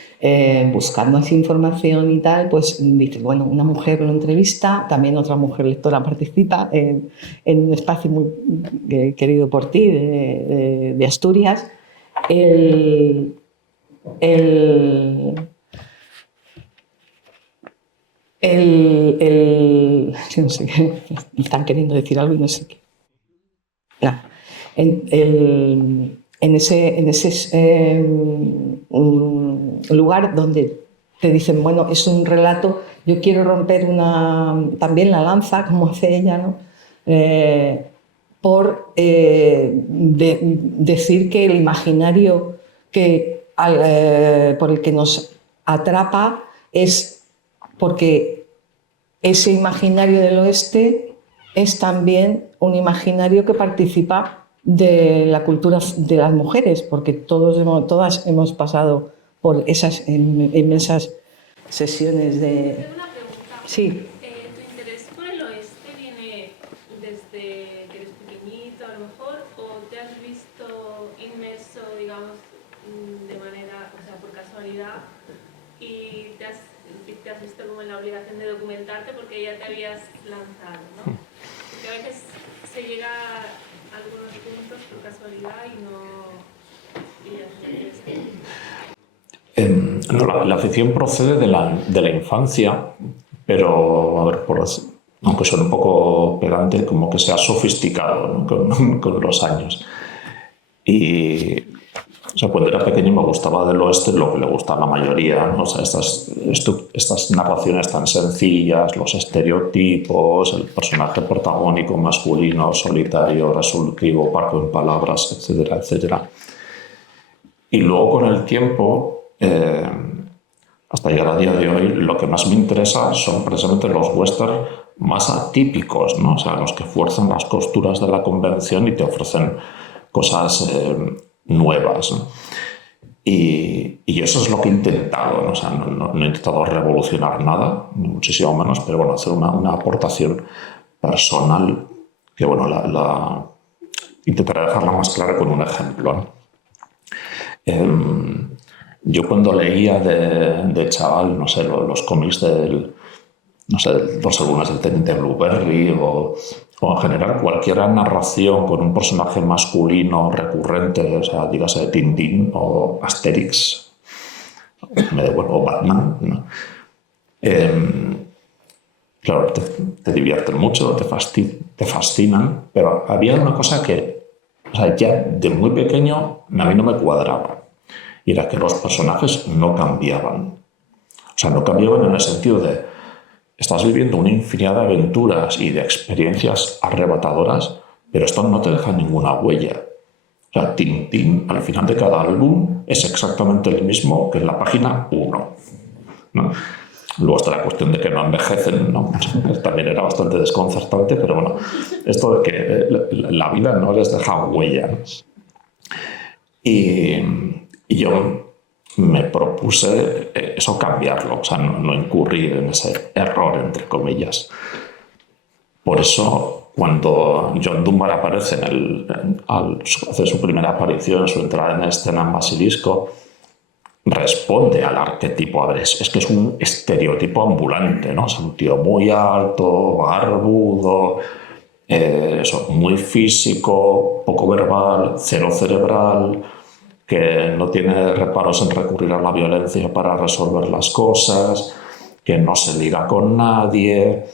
buscando así información y tal, pues dice, bueno, una mujer lo entrevista, también otra mujer lectora participa en un espacio muy querido por ti, de Asturias. No sé qué, están queriendo decir algo y no sé qué. No. En ese lugar donde te dicen, bueno, es un relato, yo quiero romper también la lanza, como hace ella, ¿no? Por decir que el imaginario por el que nos atrapa es porque ese imaginario del oeste es también un imaginario que participa de la cultura de las mujeres, porque todas hemos pasado por esas inmensas sesiones de... Tengo una pregunta. Sí. ¿Tu interés por el oeste viene desde que eres pequeñito, a lo mejor, o te has visto inmerso, digamos, de manera, o sea, por casualidad, y te has visto como en la obligación de documentarte porque ya te habías lanzado, ¿no? Porque a veces se llega a algunos puntos por casualidad y ya se No, la afición procede de la infancia, pero, a ver, aunque suene un poco pedante, como que se ha sofisticado, ¿no? con los años. Y, o sea, cuando era pequeño me gustaba del oeste lo que le gusta a la mayoría, ¿no? O sea, estas narraciones tan sencillas, los estereotipos, el personaje protagónico masculino, solitario, resolutivo, parco en palabras, etcétera, etcétera. Y luego, con el tiempo, hasta llegar a día de hoy, lo que más me interesa son precisamente los western más atípicos, ¿no? O sea, los que fuerzan las costuras de la convención y te ofrecen cosas nuevas, ¿no? Y eso es lo que he intentado, ¿no? O sea, no he intentado revolucionar nada, ni muchísimo menos, pero bueno, hacer una aportación personal que, bueno, intentaré dejarla más clara con un ejemplo, ¿no? Yo cuando leía de chaval, no sé, los cómics no sé, los álbumes del Teniente Blueberry o en general cualquier narración con un personaje masculino recurrente, o sea, dígase Tintín o Asterix, me devuelvo Batman, ¿no? Claro, te divierten mucho, te fascinan, pero había una cosa que, o sea, ya de muy pequeño a mí no me cuadraba, y era que los personajes no cambiaban. O sea, no cambiaban en el sentido de estás viviendo una infinidad de aventuras y de experiencias arrebatadoras, pero esto no te deja ninguna huella. O sea, Tintín, al final de cada álbum, es exactamente el mismo que en la página 1, ¿no? Luego está la cuestión de que no envejecen, ¿no? También era bastante desconcertante, pero bueno, esto de que la vida no les deja huella, ¿no? Y yo me propuse eso, cambiarlo, o sea, no incurrir en ese error, entre comillas. Por eso, cuando John Dunbar aparece hace su primera aparición, su entrada en escena en Basilisco, responde al arquetipo. A ver, es que es un estereotipo ambulante, ¿no? Es un tío muy alto, barbudo, muy físico, poco verbal, cero cerebral, que no tiene reparos en recurrir a la violencia para resolver las cosas, que no se liga con nadie.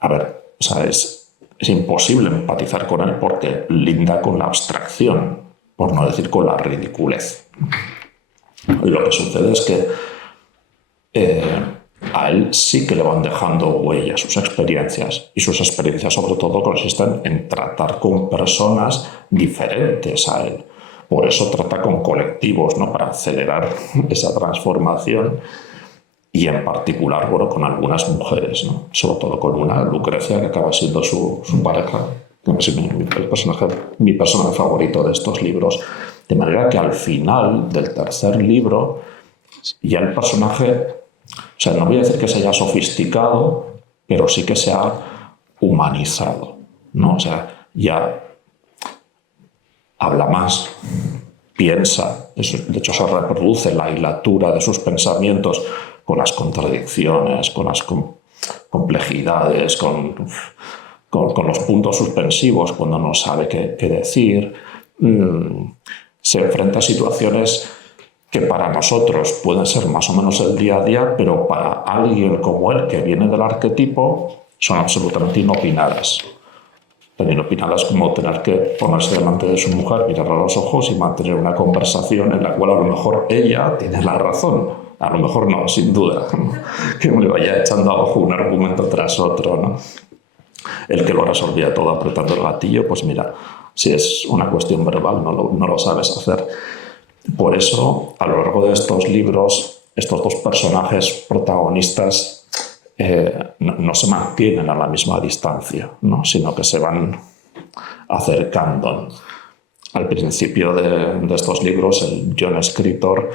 A ver, o sea, es imposible empatizar con él porque linda con la abstracción, por no decir con la ridiculez. Y lo que sucede es que a él sí que le van dejando huellas sus experiencias, y sus experiencias sobre todo consisten en tratar con personas diferentes a él. Por eso trata con colectivos, ¿no? Para acelerar esa transformación, y en particular, bueno, con algunas mujeres, ¿no? Sobre todo con una, Lucrecia, que acaba siendo su pareja, que es mi personaje favorito de estos libros. De manera que al final del tercer libro ya el personaje, o sea, no voy a decir que se haya sofisticado, pero sí que se ha humanizado, ¿no? O sea, ya habla más, piensa, de hecho se reproduce la hilatura de sus pensamientos con las contradicciones, con las complejidades, con los puntos suspensivos cuando no sabe qué decir. Se enfrenta a situaciones que para nosotros pueden ser más o menos el día a día, pero para alguien como él, que viene del arquetipo, son absolutamente inopinadas. Tan inopinadas como tener que ponerse delante de su mujer, mirarla a los ojos y mantener una conversación en la cual a lo mejor ella tiene la razón. A lo mejor no, sin duda. Que me vaya echando a ojo un argumento tras otro, ¿no? El que lo resolvía todo apretando el gatillo, pues mira, si es una cuestión verbal, no lo sabes hacer. Por eso, a lo largo de estos libros, estos dos personajes protagonistas no se mantienen a la misma distancia, ¿no? Sino que se van acercando. Al principio de estos libros, el John escritor,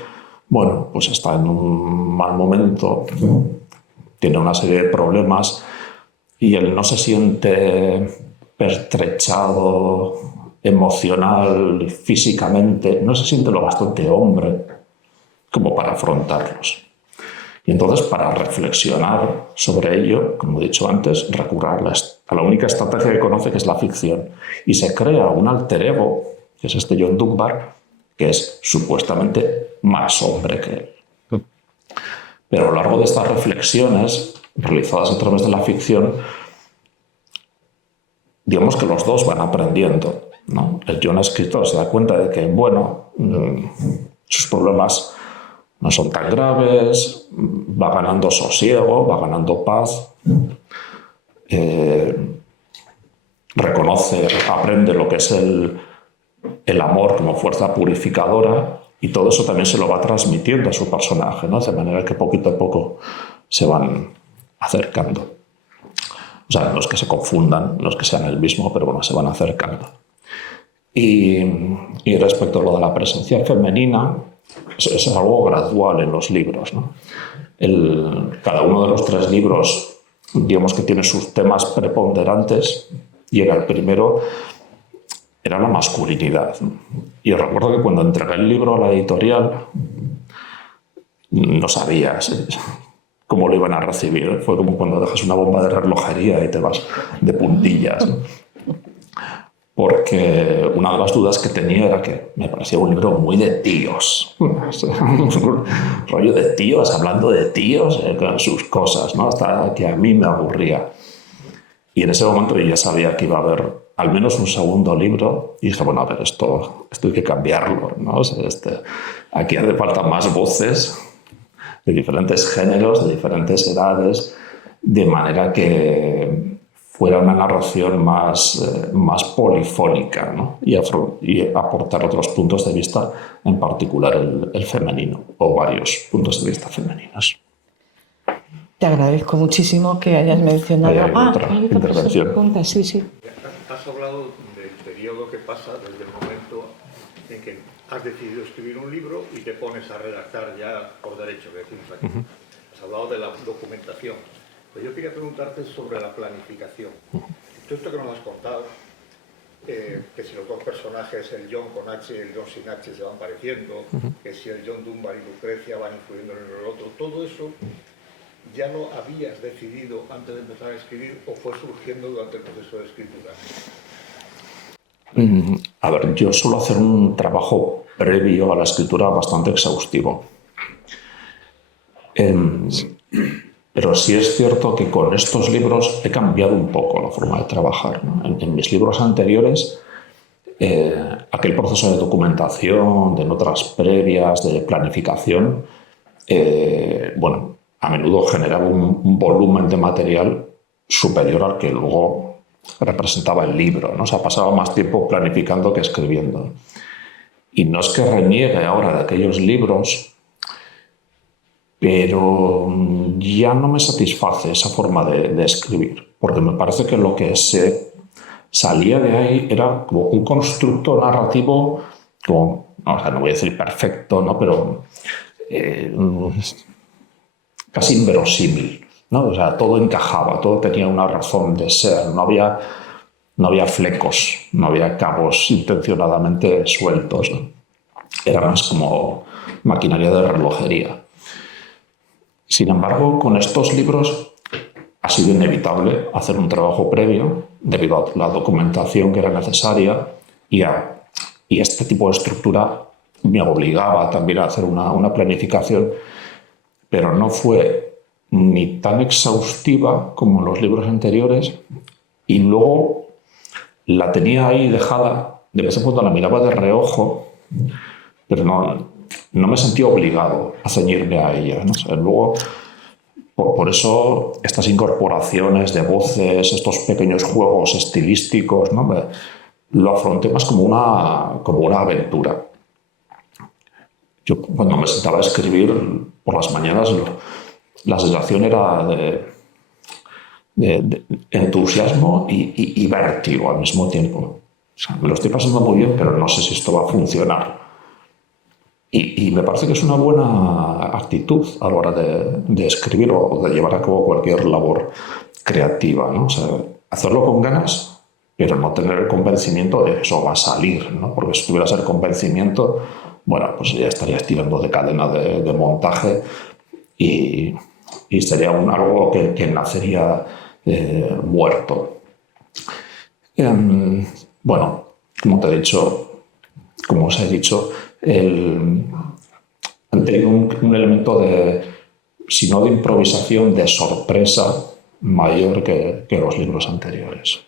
bueno, pues está en un mal momento, tiene una serie de problemas, y él no se siente pertrechado emocional, físicamente, no se siente lo bastante hombre como para afrontarlos. Y entonces, para reflexionar sobre ello, como he dicho antes, recurre a la única estrategia que conoce, que es la ficción. Y se crea un alter ego, que es este John Dunbar, que es supuestamente más hombre que él. Pero a lo largo de estas reflexiones, realizadas a través de la ficción, digamos que los dos van aprendiendo, ¿no? El John escritor se da cuenta de que, bueno, sus problemas no son tan graves, va ganando sosiego, va ganando paz, reconoce, aprende lo que es el amor como fuerza purificadora, y todo eso también se lo va transmitiendo a su personaje, ¿no? De manera que poquito a poco se van acercando. O sea, no es que se confundan, no es que sean el mismo, pero bueno, se van acercando. Y respecto a lo de la presencia femenina, es algo gradual en los libros, ¿no? Cada uno de los tres libros, digamos que tiene sus temas preponderantes, y el primero era la masculinidad. Y recuerdo que cuando entregué el libro a la editorial, no sabías cómo lo iban a recibir. Fue como cuando dejas una bomba de relojería y te vas de puntillas, ¿no? Porque una de las dudas que tenía era que me parecía un libro muy de tíos. Un rollo de tíos, hablando de tíos, con sus cosas, ¿no? Hasta que a mí me aburría. Y en ese momento yo ya sabía que iba a haber al menos un segundo libro y dije, bueno, a ver, esto hay que cambiarlo, ¿no? O sea, aquí hace falta más voces de diferentes géneros, de diferentes edades, de manera que fuera una narración más polifónica, ¿no? y aportar otros puntos de vista, en particular el femenino, o varios puntos de vista femeninos. Te agradezco muchísimo que hayas mencionado... Hay otra intervención. Pregunta, sí. Has hablado del periodo que pasa desde el momento en que has decidido escribir un libro y te pones a redactar ya por derecho, que decimos aquí. Has hablado de la documentación. Pues yo quería preguntarte sobre la planificación. Todo esto que nos has contado, que si los dos personajes, el John con H y el John sin H, se van pareciendo, que si el John Dunbar y Lucrecia van influyendo en el otro, todo eso ya lo habías decidido antes de empezar a escribir o fue surgiendo durante el proceso de escritura. A ver, yo suelo hacer un trabajo previo a la escritura bastante exhaustivo. Pero sí es cierto que con estos libros he cambiado un poco la forma de trabajar, ¿no? En mis libros anteriores, aquel proceso de documentación, de notas previas, de planificación, bueno, a menudo generaba un volumen de material superior al que luego representaba el libro, ¿no? O sea, pasaba más tiempo planificando que escribiendo. Y no es que reniegue ahora de aquellos libros, pero ya no me satisface esa forma de escribir, porque me parece que lo que salía de ahí era como un constructo narrativo, como, o sea, no voy a decir perfecto, ¿no? Pero casi inverosímil, ¿no? O sea, todo encajaba, todo tenía una razón de ser, no había flecos, no había cabos intencionadamente sueltos, ¿no? Era más como maquinaria de relojería. Sin embargo, con estos libros ha sido inevitable hacer un trabajo previo debido a la documentación que era necesaria y este tipo de estructura me obligaba también a hacer una planificación, pero no fue ni tan exhaustiva como en los libros anteriores y luego la tenía ahí dejada, de vez en cuando la miraba de reojo, pero no me sentía obligado a ceñirme a ella, ¿no? O sea, luego, por eso, estas incorporaciones de voces, estos pequeños juegos estilísticos, ¿no? Lo afronté más como una aventura. Yo, cuando me sentaba a escribir por las mañanas, la sensación era de entusiasmo y vértigo al mismo tiempo. O sea, me lo estoy pasando muy bien, pero no sé si esto va a funcionar. Y me parece que es una buena actitud a la hora de escribir o de llevar a cabo cualquier labor creativa, ¿no? O sea, hacerlo con ganas, pero no tener el convencimiento de que eso va a salir, ¿no? Porque si tuviera ese convencimiento, bueno, pues ya estarías tirando de cadena de montaje y sería algo que nacería muerto. Bueno, como os he dicho, han tenido un elemento si no de improvisación, de sorpresa mayor que los libros anteriores.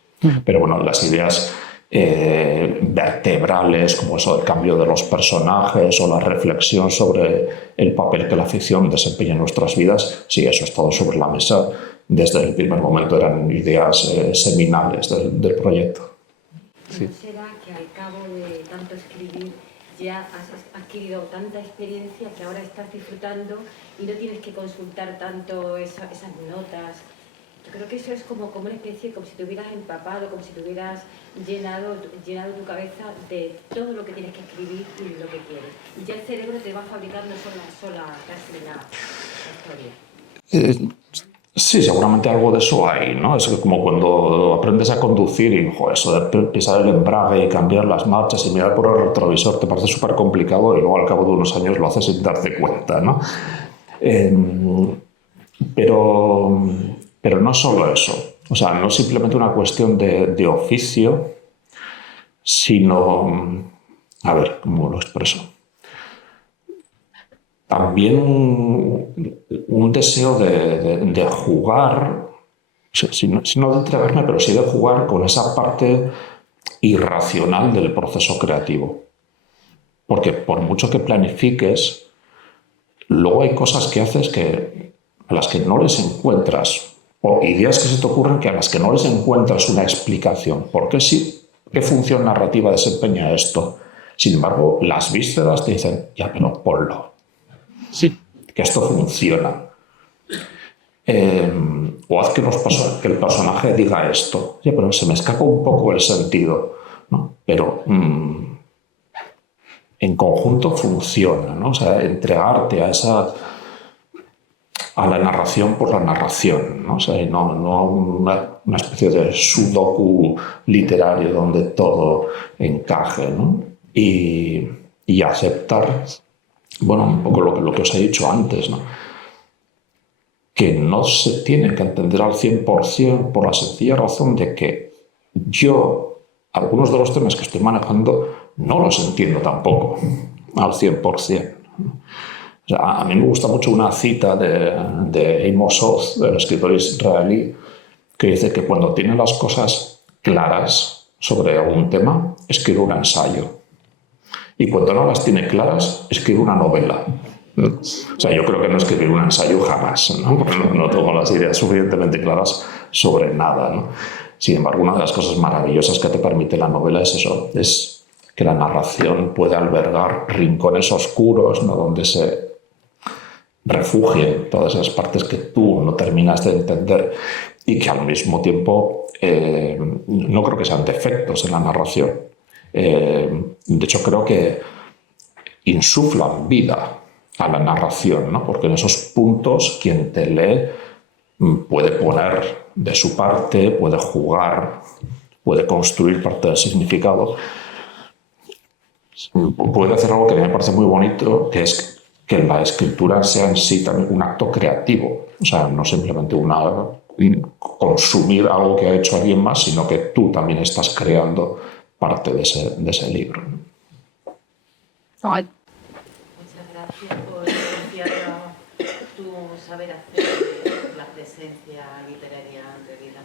Pero bueno, las ideas vertebrales, como eso del cambio de los personajes o la reflexión sobre el papel que la ficción desempeña en nuestras vidas, sí, eso ha estado sobre la mesa desde el primer momento, eran ideas seminales del proyecto. Sí. ¿Será que al cabo de tanto escribir ya has adquirido tanta experiencia que ahora estás disfrutando y no tienes que consultar tanto esas notas? Yo creo que eso es como una especie, como si te hubieras empapado, como si te hubieras llenado tu cabeza de todo lo que tienes que escribir y lo que quieres. Y ya el cerebro te va fabricando sola casi la historia. Sí, seguramente algo de eso hay, ¿no? Es como cuando aprendes a conducir y eso de pisar el embrague y cambiar las marchas y mirar por el retrovisor te parece súper complicado y luego al cabo de unos años lo haces sin darte cuenta, ¿no? Pero no solo eso. O sea, no es simplemente una cuestión de oficio, sino, a ver, ¿cómo lo expreso? También un deseo de jugar, si no de entregarme, pero sí de jugar con esa parte irracional del proceso creativo. Porque por mucho que planifiques, luego hay cosas que haces a las que no les encuentras, o ideas que se te ocurren a las que no les encuentras una explicación. ¿Por qué sí? ¿Qué función narrativa desempeña esto? Sin embargo, las vísceras te dicen, ya, pero ponlo. Sí, que esto funciona. O haz que el personaje diga esto. Ya, pero se me escapa un poco el sentido, ¿no? Pero en conjunto funciona, ¿no? O sea, entregarte a la narración por la narración, ¿no? O sea, no una especie de sudoku literario donde todo encaje, ¿no? Y aceptar, bueno, un poco lo que os he dicho antes, ¿no? Que no se tiene que entender al 100% por la sencilla razón de que yo, algunos de los temas que estoy manejando, no los entiendo tampoco al 100%. O sea, a mí me gusta mucho una cita de Amos Oz, del escritor israelí, que dice que cuando tiene las cosas claras sobre algún tema, escribe un ensayo. Y cuando no las tiene claras, escribe una novela. O sea, yo creo que no escribir un ensayo jamás, ¿no? Porque no tengo las ideas suficientemente claras sobre nada, ¿no? Sin embargo, una de las cosas maravillosas que te permite la novela es eso, es que la narración puede albergar rincones oscuros, ¿no? Donde se refugien todas esas partes que tú no terminas de entender y que al mismo tiempo no creo que sean defectos en la narración. De hecho, creo que insuflan vida a la narración, ¿no? Porque en esos puntos quien te lee puede poner de su parte, puede jugar, puede construir parte del significado, puede hacer algo que a mí me parece muy bonito, que es que la escritura sea en sí también un acto creativo, o sea, no simplemente consumir algo que ha hecho alguien más, sino que tú también estás creando parte de ese libro. Muchas gracias por confiar tu saber hacer, la presencia literaria en realidad.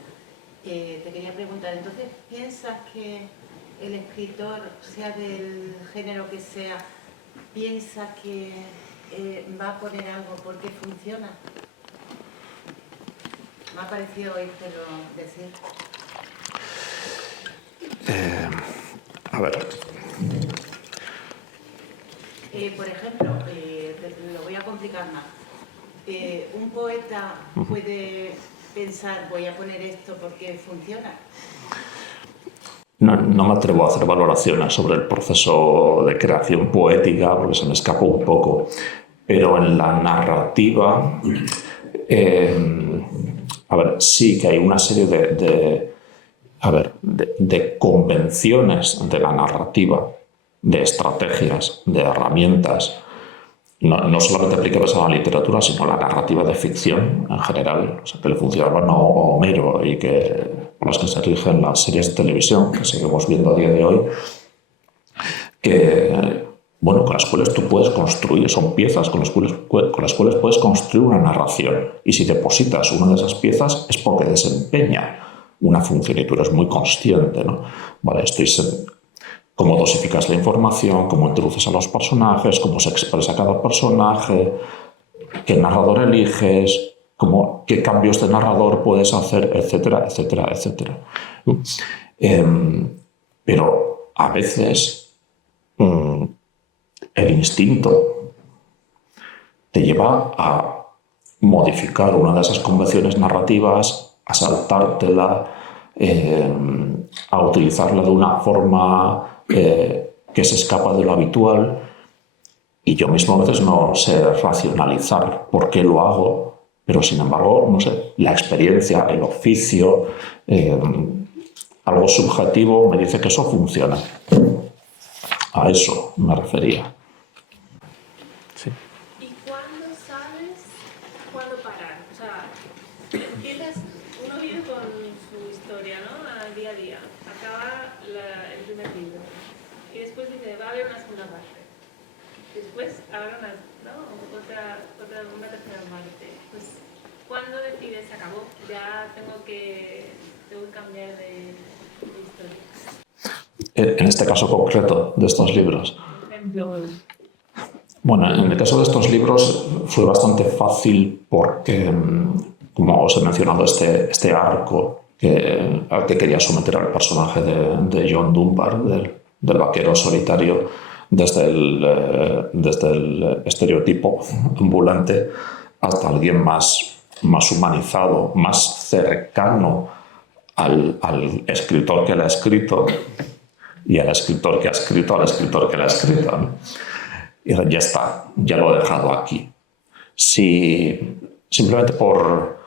Te quería preguntar, entonces, ¿piensas que el escritor, sea del género que sea, piensa que va a poner algo porque funciona? Me ha parecido oírtelo decir. A ver. Por ejemplo, lo voy a complicar más. Un poeta puede pensar, voy a poner esto porque funciona. No me atrevo a hacer valoraciones sobre el proceso de creación poética porque se me escapó un poco, pero en la narrativa, a ver, sí que hay una serie de convenciones de la narrativa, de estrategias, de herramientas, no solamente aplicables a la literatura, sino a la narrativa de ficción en general, o sea, que le funcionaban a Homero y por las que se rigen las series de televisión que seguimos viendo a día de hoy, con las cuales tú puedes construir, son piezas con las cuales puedes construir una narración. Y si depositas una de esas piezas es porque desempeña una función y tú eres muy consciente, ¿no? Vale, cómo dosificas la información, cómo introduces a los personajes, cómo se expresa cada personaje, qué narrador eliges, qué cambios de narrador puedes hacer, etcétera, etcétera, etcétera. Pero a veces el instinto te lleva a modificar una de esas convenciones narrativas, a saltártela, a utilizarla de una forma que se escapa de lo habitual, y yo mismo a veces no sé racionalizar por qué lo hago, pero sin embargo, no sé, la experiencia, el oficio, algo subjetivo me dice que eso funciona. A eso me refería. Sí. ¿Y cuándo sabes primer libro. Y después dice, va a haber una segunda parte. Después habrá una tercera parte. Pues, ¿cuándo decides se acabó? Ya tengo que cambiar de historia. En este caso concreto de estos libros. Bueno, en el caso de estos libros fue bastante fácil porque, como os he mencionado, este arco al que quería someter al personaje de John Dunbar, del vaquero solitario, desde el estereotipo ambulante hasta alguien más humanizado, más cercano al escritor que la ha escrito y al escritor que ha escrito al escritor que la ha escrito, ¿no? Y ya está, ya lo he dejado aquí. Si simplemente por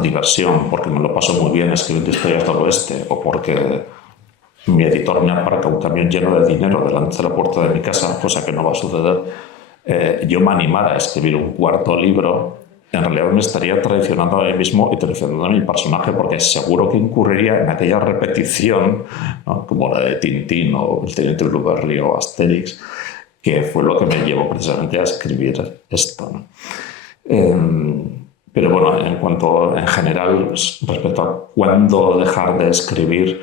diversión, porque me lo paso muy bien escribiendo historias del oeste, o porque mi editor me aparca un camión lleno de dinero delante de la puerta de mi casa, cosa que no va a suceder, yo me animara a escribir un cuarto libro, en realidad me estaría traicionando a mí mismo y traicionando a mi personaje, porque seguro que incurriría en aquella repetición, ¿no?, como la de Tintín o el Teniente Blueberry o Asterix, que fue lo que me llevó precisamente a escribir esto, ¿no? Pero bueno, en general, respecto a cuándo dejar de escribir,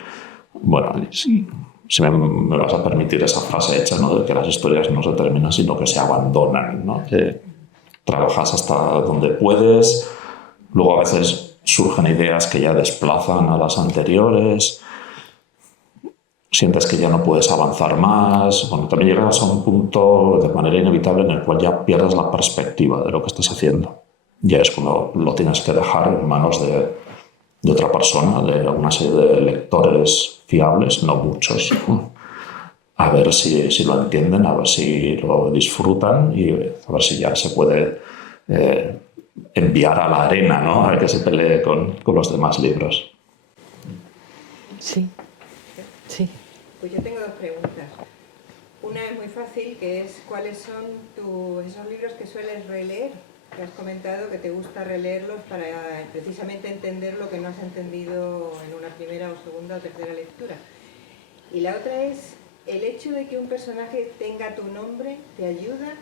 bueno, si me vas a permitir esa frase hecha, ¿no?, de que las historias no se terminan, sino que se abandonan, ¿no? Que trabajas hasta donde puedes, luego a veces surgen ideas que ya desplazan a las anteriores, sientes que ya no puedes avanzar más. Bueno, también llegas a un punto de manera inevitable en el cual ya pierdes la perspectiva de lo que estás haciendo. Ya es cuando lo tienes que dejar en manos de otra persona, de una serie de lectores fiables, no muchos, a ver si lo entienden, a ver si lo disfrutan y a ver si ya se puede enviar a la arena, ¿no?, a que se pelee con los demás libros. Sí. Sí. Pues yo tengo dos preguntas. Una es muy fácil, que es ¿cuáles son esos libros que sueles releer? Que has comentado que te gusta releerlos para precisamente entender lo que no has entendido en una primera o segunda o tercera lectura. Y la otra es, ¿el hecho de que un personaje tenga tu nombre te ayuda?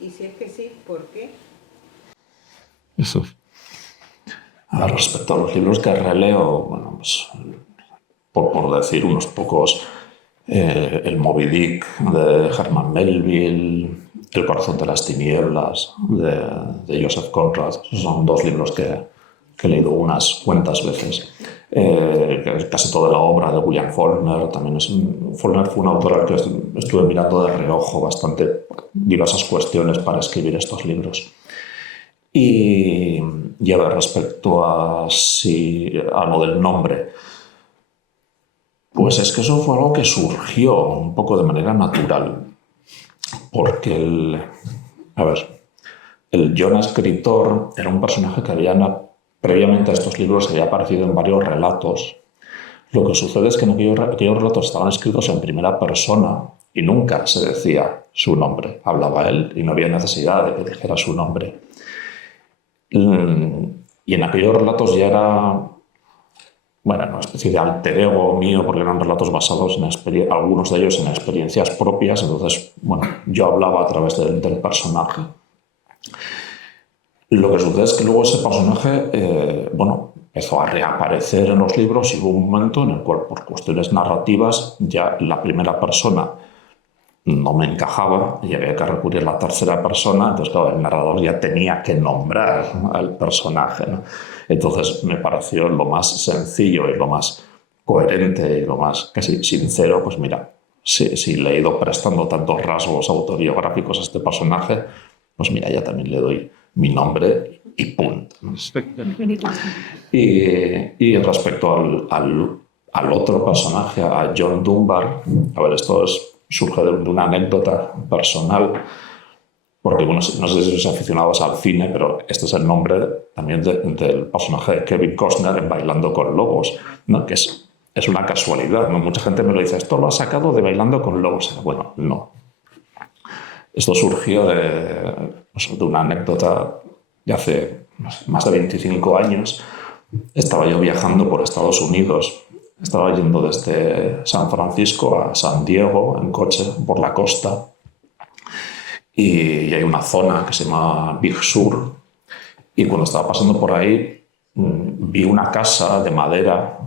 Y si es que sí, ¿por qué? Eso. A ver, respecto a los libros que releo, bueno, pues por decir unos pocos, el Moby Dick de Herman Melville, El corazón de las tinieblas de Joseph Conrad. Esos son dos libros que he leído unas cuantas veces. Casi toda la obra de William Faulkner. Faulkner fue un autor al que estuve mirando de reojo bastante diversas cuestiones para escribir estos libros. Y a ver, respecto a lo del nombre, pues es que eso fue algo que surgió un poco de manera natural, porque el John escritor era un personaje que previamente a estos libros había aparecido en varios relatos. Lo que sucede es que en aquellos relatos estaban escritos en primera persona y nunca se decía su nombre. Hablaba él y no había necesidad de que dijera su nombre. Y en aquellos relatos ya era, bueno, una especie de alter ego mío, porque eran relatos basados en algunos de ellos en experiencias propias. Entonces, bueno, yo hablaba a través del personaje. Lo que sucede es que luego ese personaje, empezó a reaparecer en los libros y hubo un momento en el cual, por cuestiones narrativas, ya la primera persona no me encajaba y había que recurrir a la tercera persona. Entonces, claro, el narrador ya tenía que nombrar al personaje, ¿no? Entonces me pareció lo más sencillo y lo más coherente y lo más casi sincero, pues mira, si le he ido prestando tantos rasgos autobiográficos a este personaje, pues mira, ya también le doy mi nombre y punto. Y respecto al otro personaje, a John Dunbar, a ver, surge de una anécdota personal, porque bueno, no sé si sois aficionados al cine, pero este es el nombre también del personaje de Kevin Costner en Bailando con Lobos, ¿no?, que es una casualidad, ¿no? Mucha gente me lo dice, esto lo ha sacado de Bailando con Lobos. Bueno, no. Esto surgió de una anécdota de hace más de 25 años. Estaba yo viajando por Estados Unidos Estaba yendo desde San Francisco a San Diego en coche por la costa y hay una zona que se llama Big Sur y cuando estaba pasando por ahí vi una casa de madera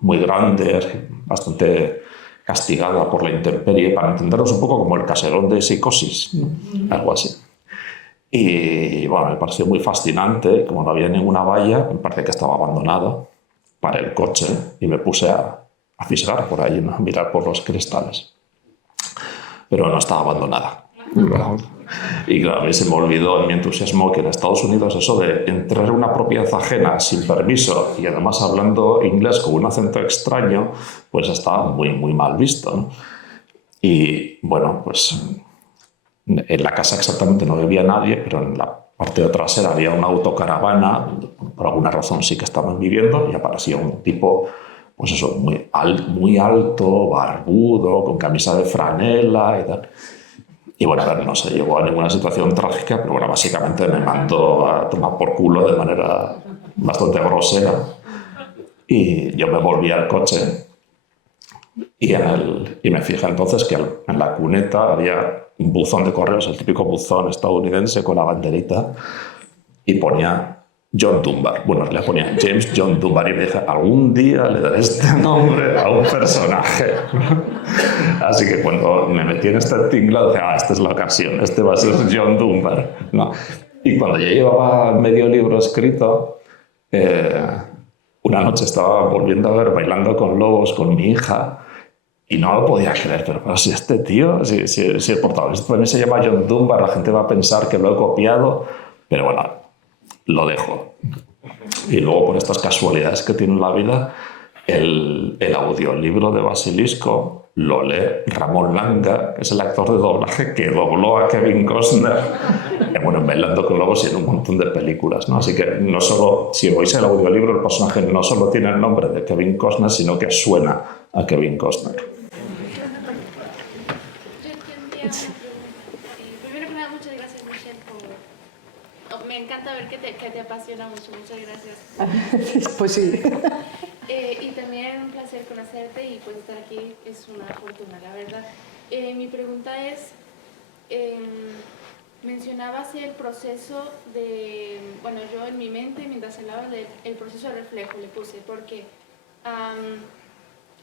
muy grande, bastante castigada por la intemperie, para entendernos un poco como el caserón de Psicosis, algo así. Y bueno, me pareció muy fascinante, como no había ninguna valla, me parecía que estaba abandonada, paré el coche y me puse a fisgar por ahí, ¿no? A mirar por los cristales. Pero no estaba abandonada. Y claro, a mí se me olvidó en mi entusiasmo que en Estados Unidos eso de entrar en una propiedad ajena sin permiso y además hablando inglés con un acento extraño, pues estaba muy, muy mal visto, ¿no? Y bueno, pues en la casa exactamente no vivía nadie, pero en la parte trasera había una autocaravana, por alguna razón sí que estaban viviendo, y aparecía un tipo, pues eso, muy alto, barbudo, con camisa de franela y tal. Y bueno, a ver, no se llegó a ninguna situación trágica, pero bueno, básicamente me mandó a tomar por culo de manera bastante grosera. Y yo me volví al coche y me fijé entonces que en la cuneta había un buzón de correos, el típico buzón estadounidense con la banderita, y ponía John Dunbar. Bueno, le ponía James John Dunbar y me dije, algún día le daré este nombre a un personaje. Así que cuando me metí en este tinglado dije, esta es la ocasión, este va a ser John Dunbar. No. Y cuando ya llevaba medio libro escrito, una noche estaba volviendo a ver Bailando con Lobos con mi hija y no lo podía creer, pero si este tío, si el protagonista también se llama John Dunbar, la gente va a pensar que lo he copiado, pero bueno, lo dejo. Y luego, por estas casualidades que tiene la vida, el audiolibro de Basilisco lo lee Ramón Langa, que es el actor de doblaje que dobló a Kevin Costner en Bailando con Lobos y en un montón de películas, ¿no? Así que no solo, si oís el audiolibro, el personaje no solo tiene el nombre de Kevin Costner, sino que suena a Kevin Costner. Yo tendría una pregunta. Primero que nada, muchas gracias, Michelle, por... Me encanta ver que te apasiona mucho. Muchas gracias. Pues sí. Y también un placer conocerte y pues estar aquí es una fortuna, la verdad. Mi pregunta es, mencionabas el proceso de, bueno, yo en mi mente, mientras hablabas del proceso de reflejo, le puse, porque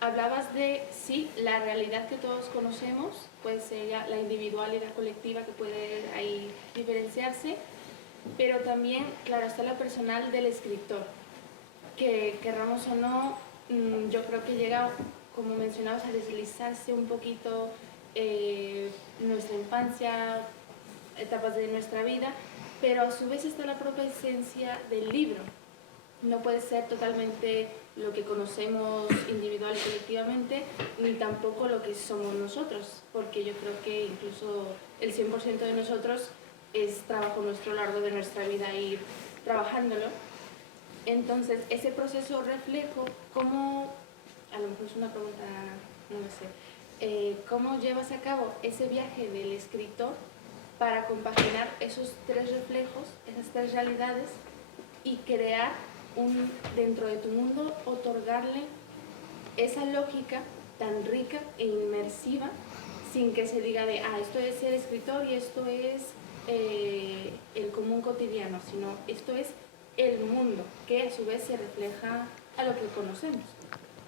hablabas de, sí, la realidad que todos conocemos, puede ser ya la individual y la colectiva que puede ahí diferenciarse, pero también, claro, está la personal del escritor, que querramos o no, yo creo que llega, como mencionabas, a deslizarse un poquito nuestra infancia, etapas de nuestra vida, pero a su vez está la propia esencia del libro. No puede ser totalmente lo que conocemos individual y colectivamente, ni tampoco lo que somos nosotros, porque yo creo que incluso el 100% de nosotros es trabajo nuestro a lo largo de nuestra vida, ir trabajándolo. Entonces, ese proceso reflejo, ¿cómo, a lo mejor es una pregunta, no lo sé, cómo llevas a cabo ese viaje del escritor para compaginar esos tres reflejos, esas tres realidades y crear dentro de tu mundo, otorgarle esa lógica tan rica e inmersiva sin que se diga de, esto es ser escritor y esto es el común cotidiano, sino esto es el mundo, que a su vez se refleja a lo que conocemos.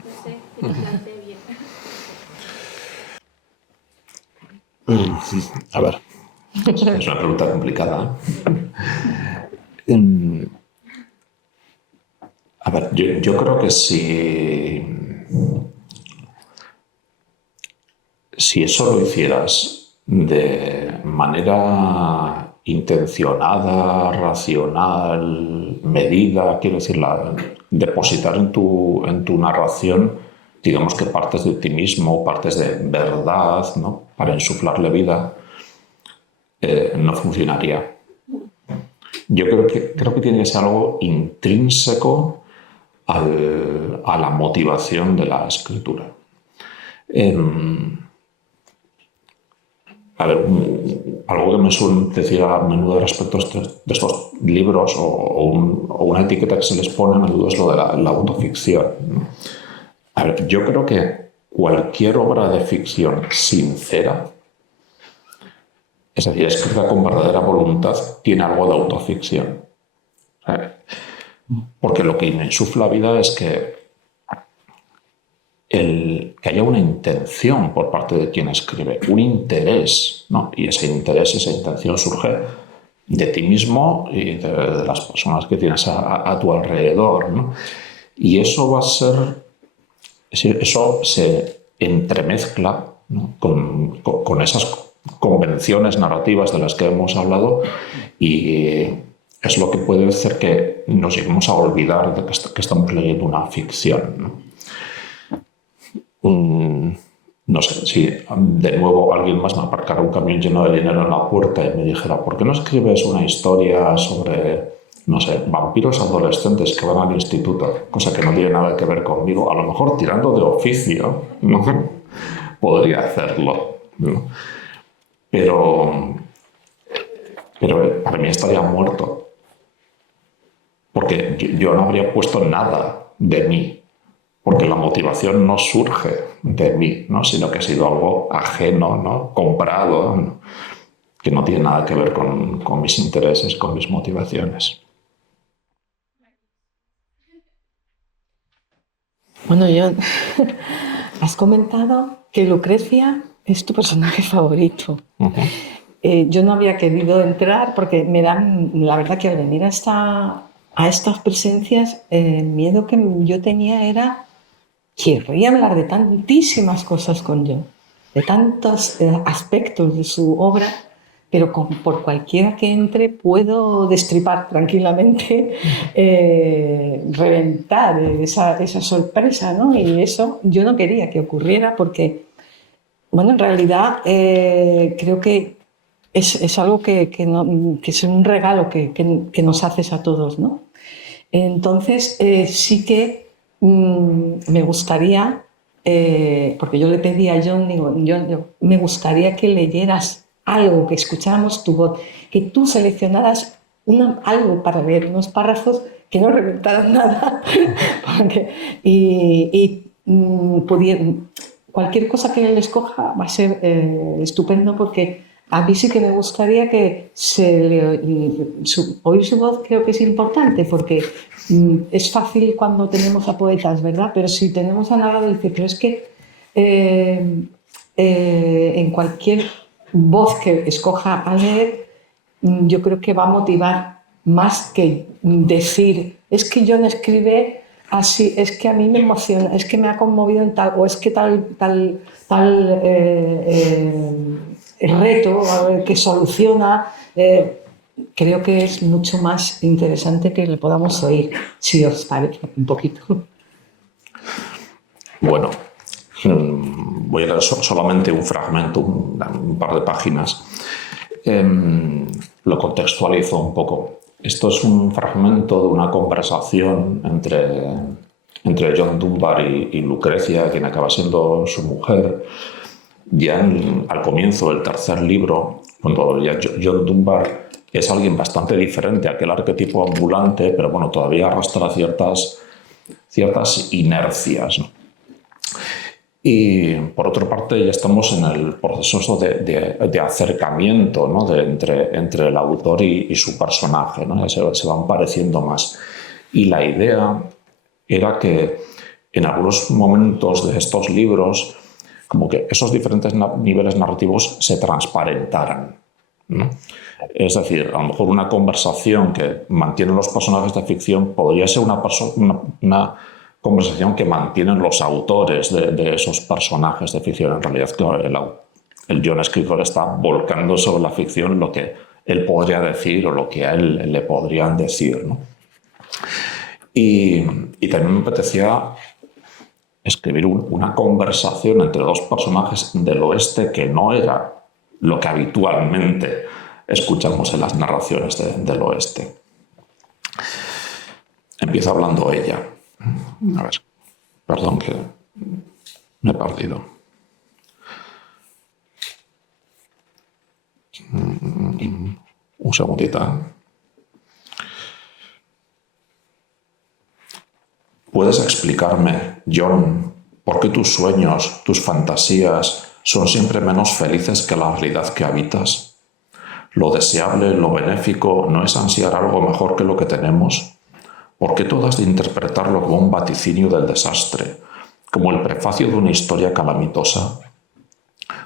No sé si lo planteé bien. A ver, es una pregunta complicada. A ver, yo creo que si eso lo hicieras de manera intencionada, racional, medida, quiero decir, depositar en tu narración, digamos que partes de optimismo, partes de verdad, ¿no? Para insuflarle vida, no funcionaría. Yo creo que tiene que ser algo intrínseco a la motivación de la escritura. A ver, algo que me suelen decir a menudo respecto de estos libros o una etiqueta que se les pone a menudo es lo de la autoficción, ¿no? A ver, yo creo que cualquier obra de ficción sincera, es decir, escrita con verdadera voluntad, tiene algo de autoficción. Porque lo que me insufla vida es que que haya una intención por parte de quien escribe, un interés, ¿no? Y ese interés, esa intención surge de ti mismo y de las personas que tienes a tu alrededor, ¿no? Y eso va a ser, eso se entremezcla, ¿no? con esas convenciones narrativas de las que hemos hablado, y es lo que puede hacer que nos lleguemos a olvidar de que estamos leyendo una ficción, ¿no? No sé, si de nuevo alguien más me aparcara un camión lleno de dinero en la puerta y me dijera, ¿por qué no escribes una historia sobre, no sé, vampiros adolescentes que van al instituto? Cosa que no tiene nada que ver conmigo. A lo mejor tirando de oficio, ¿no? Podría hacerlo, ¿no? Pero para mí estaría muerto. Porque yo no habría puesto nada de mí. Porque la motivación no surge de mí, ¿no? Sino que ha sido algo ajeno, ¿no? Comprado, ¿no? Que no tiene nada que ver con mis intereses, con mis motivaciones. Bueno, John, has comentado que Lucrecia es tu personaje favorito. Yo no había querido entrar porque me dan, la verdad que al venir a estas presencias, el miedo que yo tenía era, querría hablar de tantísimas cosas con John, de tantos aspectos de su obra, pero por cualquiera que entre puedo destripar tranquilamente, reventar esa sorpresa, ¿no? Y eso yo no quería que ocurriera porque, bueno, en realidad creo que es algo que es un regalo que nos haces a todos, ¿no? Entonces, sí que me gustaría, porque yo le pedí a John, digo, yo me gustaría que leyeras algo, que escucháramos tu voz, que tú seleccionaras algo para leer, unos párrafos que no reventaran nada, cualquier cosa que él escoja va a ser estupendo, porque a mí sí que me gustaría que oír su voz. Creo que es importante porque es fácil cuando tenemos a poetas, ¿verdad? Pero si tenemos a narrador, dice, pero es que en cualquier voz que escoja a leer, yo creo que va a motivar más que decir, es que John escribe así, es que a mí me emociona, es que me ha conmovido en tal, o es que tal reto que soluciona. Creo que es mucho más interesante que le podamos oír, si os parece un poquito. Bueno, voy a leer solamente un fragmento, un par de páginas. Lo contextualizo un poco. Esto es un fragmento de una conversación entre John Dunbar y Lucrecia, quien acaba siendo su mujer. Ya al comienzo del tercer libro, cuando ya John Dunbar es alguien bastante diferente a aquel arquetipo ambulante, pero bueno, todavía arrastra ciertas inercias, ¿no? Y por otra parte ya estamos en el proceso de acercamiento, ¿no? entre el autor y su personaje, ¿no? Ya se van pareciendo más. Y la idea era que en algunos momentos de estos libros, como que esos diferentes niveles narrativos se transparentaran, ¿no? Es decir, a lo mejor una conversación que mantienen los personajes de ficción podría ser una conversación que mantienen los autores de esos personajes de ficción. En realidad, claro, el John escritor está volcando sobre la ficción lo que él podría decir o lo que a él le podrían decir, ¿no? Y también me apetecía escribir una conversación entre dos personajes del oeste que no era lo que habitualmente escuchamos en las narraciones del oeste. Empieza hablando ella. A ver, perdón que me he perdido. Un segundito. ¿Puedes explicarme, John, ¿Por qué tus sueños, tus fantasías son siempre menos felices que la realidad que habitas? Lo deseable, lo benéfico, ¿no es ansiar algo mejor que lo que tenemos? ¿Por qué tú has de interpretarlo como un vaticinio del desastre, como el prefacio de una historia calamitosa?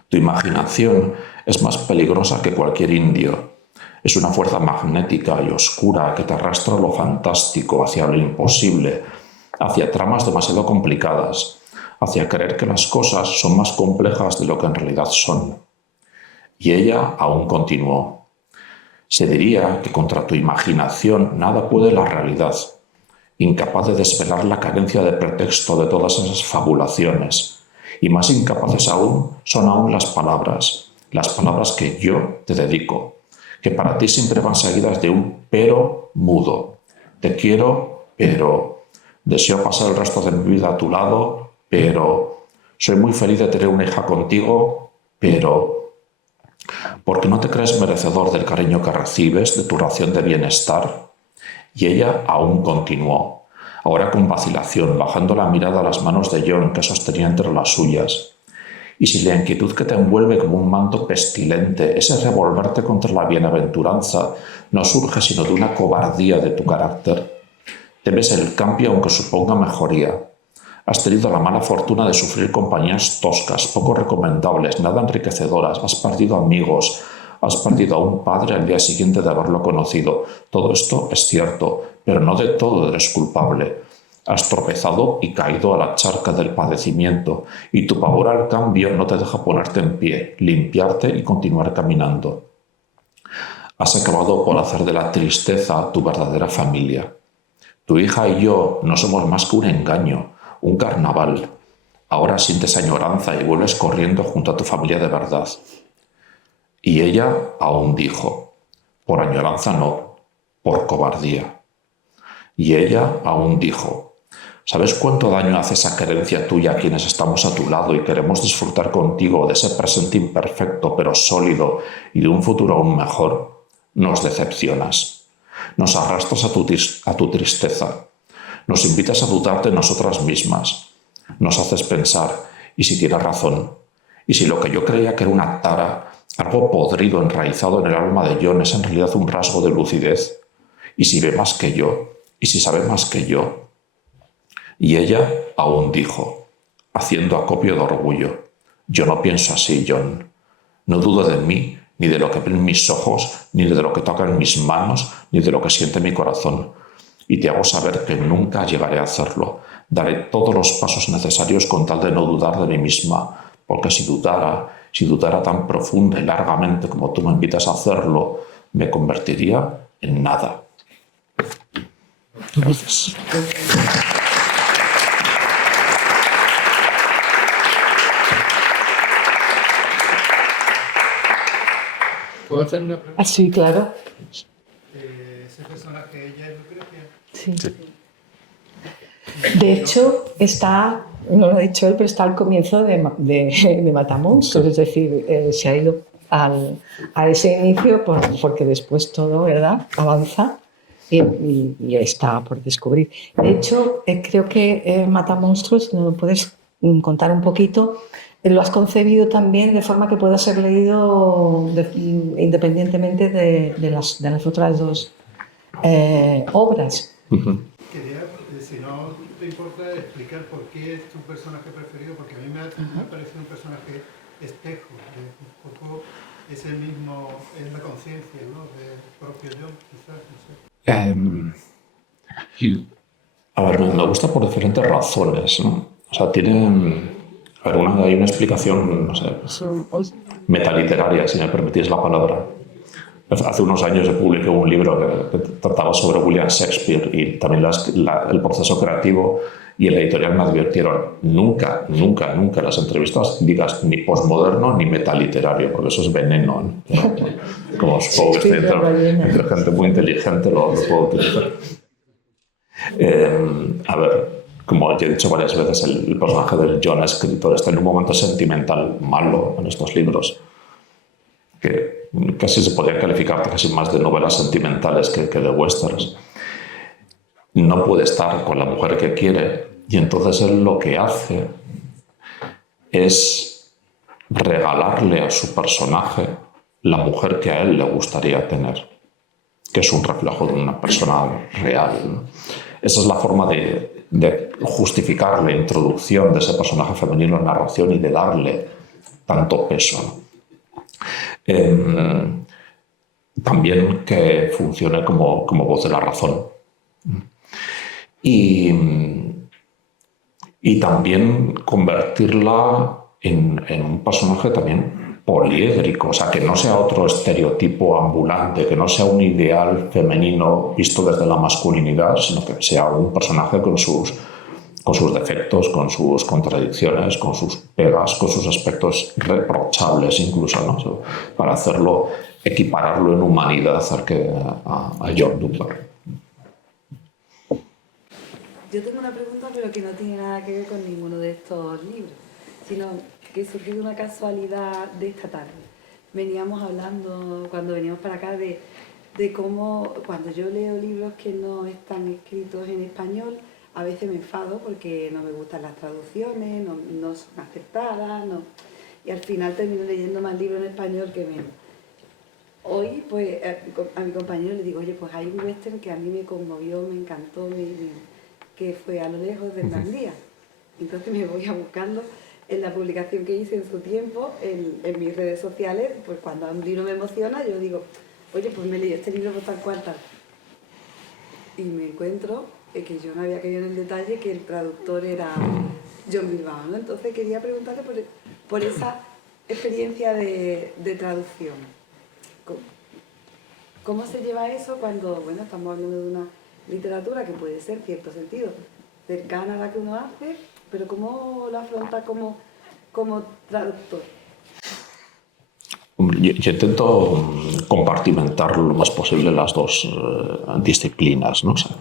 Tu imaginación es más peligrosa que cualquier indio. Es una fuerza magnética y oscura que te arrastra a lo fantástico, hacia lo imposible, hacia tramas demasiado complicadas, hacia creer que las cosas son más complejas de lo que en realidad son. Y ella aún continuó. Se diría que contra tu imaginación nada puede la realidad, incapaz de desvelar la carencia de pretexto de todas esas fabulaciones, y más incapaces aún son las palabras que yo te dedico, que para ti siempre van seguidas de un pero mudo. Te quiero, pero deseo pasar el resto de mi vida a tu lado, pero soy muy feliz de tener una hija contigo, pero porque no te crees merecedor del cariño que recibes, de tu ración de bienestar. Y ella aún continuó, ahora con vacilación, bajando la mirada a las manos de John que sostenía entre las suyas. Y si la inquietud que te envuelve como un manto pestilente, ese revolverte contra la bienaventuranza, no surge sino de una cobardía de tu carácter. Temes el cambio aunque suponga mejoría. Has tenido la mala fortuna de sufrir compañías toscas, poco recomendables, nada enriquecedoras. Has perdido amigos, has perdido a un padre al día siguiente de haberlo conocido. Todo esto es cierto, pero no de todo eres culpable. Has tropezado y caído a la charca del padecimiento, y tu pavor al cambio no te deja ponerte en pie, limpiarte y continuar caminando. Has acabado por hacer de la tristeza tu verdadera familia. Tu hija y yo no somos más que un engaño, un carnaval. Ahora sientes añoranza y vuelves corriendo junto a tu familia de verdad. Y ella aún dijo, por añoranza no, por cobardía. Y ella aún dijo, ¿sabes cuánto daño hace esa querencia tuya a quienes estamos a tu lado y queremos disfrutar contigo de ese presente imperfecto pero sólido y de un futuro aún mejor? Nos decepcionas. Nos arrastras a tu tristeza. Nos invitas a dudar de nosotras mismas. Nos haces pensar, ¿y si tienes razón? ¿Y si lo que yo creía que era una tara, algo podrido enraizado en el alma de John, es en realidad un rasgo de lucidez? ¿Y si ve más que yo? ¿Y si sabe más que yo? Y ella aún dijo, haciendo acopio de orgullo, yo no pienso así, John. No dudo de mí, ni de lo que ven mis ojos, ni de lo que tocan mis manos, ni de lo que siente mi corazón. Y te hago saber que nunca llegaré a hacerlo. Daré todos los pasos necesarios con tal de no dudar de mí misma, porque si dudara tan profunda y largamente como tú me invitas a hacerlo, me convertiría en nada. Gracias. ¿Puedo hacer una pregunta? Ah, sí, claro. Ese personaje, ella es Lucrecia. Sí. De hecho, está, no lo ha dicho él, pero está al comienzo de Matamonstruos, es decir, se ha ido a ese inicio porque después todo, ¿verdad?, avanza y está por descubrir. De hecho, creo que Matamonstruos, ¿no lo puedes contar un poquito? Lo has concebido también de forma que pueda ser leído independientemente de las otras dos obras. Quería, si no te importa, explicar por qué es tu personaje preferido, porque a mí me ha parecido un personaje espejo, un poco ese mismo, es la conciencia, ¿no?, del propio John, quizás, no sé. A ver, me gusta por diferentes razones, ¿no? O sea, hay una explicación, no sé, metaliteraria, si me permitís la palabra. Hace unos años yo publiqué un libro que trataba sobre William Shakespeare y también el proceso creativo, y en la editorial me advirtieron, nunca en las entrevistas digas ni posmoderno ni metaliterario, porque eso es veneno, ¿no? Como supongo que entre gente muy inteligente lo puedo utilizar. A ver, como ya he dicho varias veces, el personaje del John escritor está en un momento sentimental malo en estos libros, que casi se podría calificar casi más de novelas sentimentales que de westerns. No puede estar con la mujer que quiere, y entonces él lo que hace es regalarle a su personaje la mujer que a él le gustaría tener, que es un reflejo de una persona real, ¿no? Esa es la forma de justificar la introducción de ese personaje femenino en la narración y de darle tanto peso, ¿no? También que funcione como voz de la razón. Y también convertirla en un personaje también poliédrico, o sea, que no sea otro estereotipo ambulante, que no sea un ideal femenino visto desde la masculinidad, sino que sea un personaje con sus defectos, con sus contradicciones, con sus pegas, con sus aspectos reprochables incluso, ¿no? Para hacerlo, equipararlo en humanidad a John Dunbar. Yo tengo una pregunta, pero que no tiene nada que ver con ninguno de estos libros, sino que surgió de una casualidad de esta tarde. Veníamos hablando, cuando veníamos para acá, de cómo cuando yo leo libros que no están escritos en español, a veces me enfado porque no me gustan las traducciones, no son acertadas, y al final termino leyendo más libros en español que menos. Hoy, pues, a mi compañero le digo, oye, pues hay un western que a mí me conmovió, me encantó, que fue A lo lejos de Hernán-Díaz. Entonces me voy a buscarlo en la publicación que hice en su tiempo, en mis redes sociales, pues cuando un libro me emociona, yo digo, oye, pues me leí este libro por tal cual, tal. Y me encuentro que yo no había caído en el detalle que el traductor era John Bilbao, ¿no? Entonces quería preguntarle por esa experiencia de traducción. ¿Cómo se lleva eso cuando, bueno, estamos hablando de una literatura que puede ser, en cierto sentido, cercana a la que uno hace, pero cómo lo afronta como traductor? Yo intento compartimentar lo más posible las dos disciplinas, ¿no? O sea,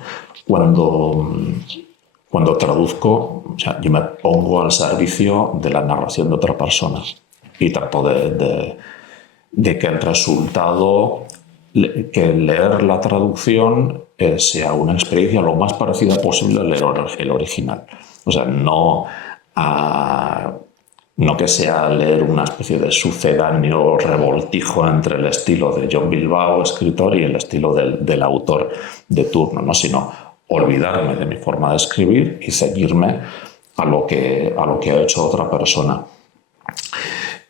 cuando traduzco, o sea, yo me pongo al servicio de la narración de otra persona y trato de que el resultado, que leer la traducción sea una experiencia lo más parecida posible al leer el original. O sea, no que sea leer una especie de sucedáneo revoltijo entre el estilo de John Bilbao, escritor, y el estilo del autor de turno, ¿no? Sino olvidarme de mi forma de escribir y seguirme a lo que ha hecho otra persona.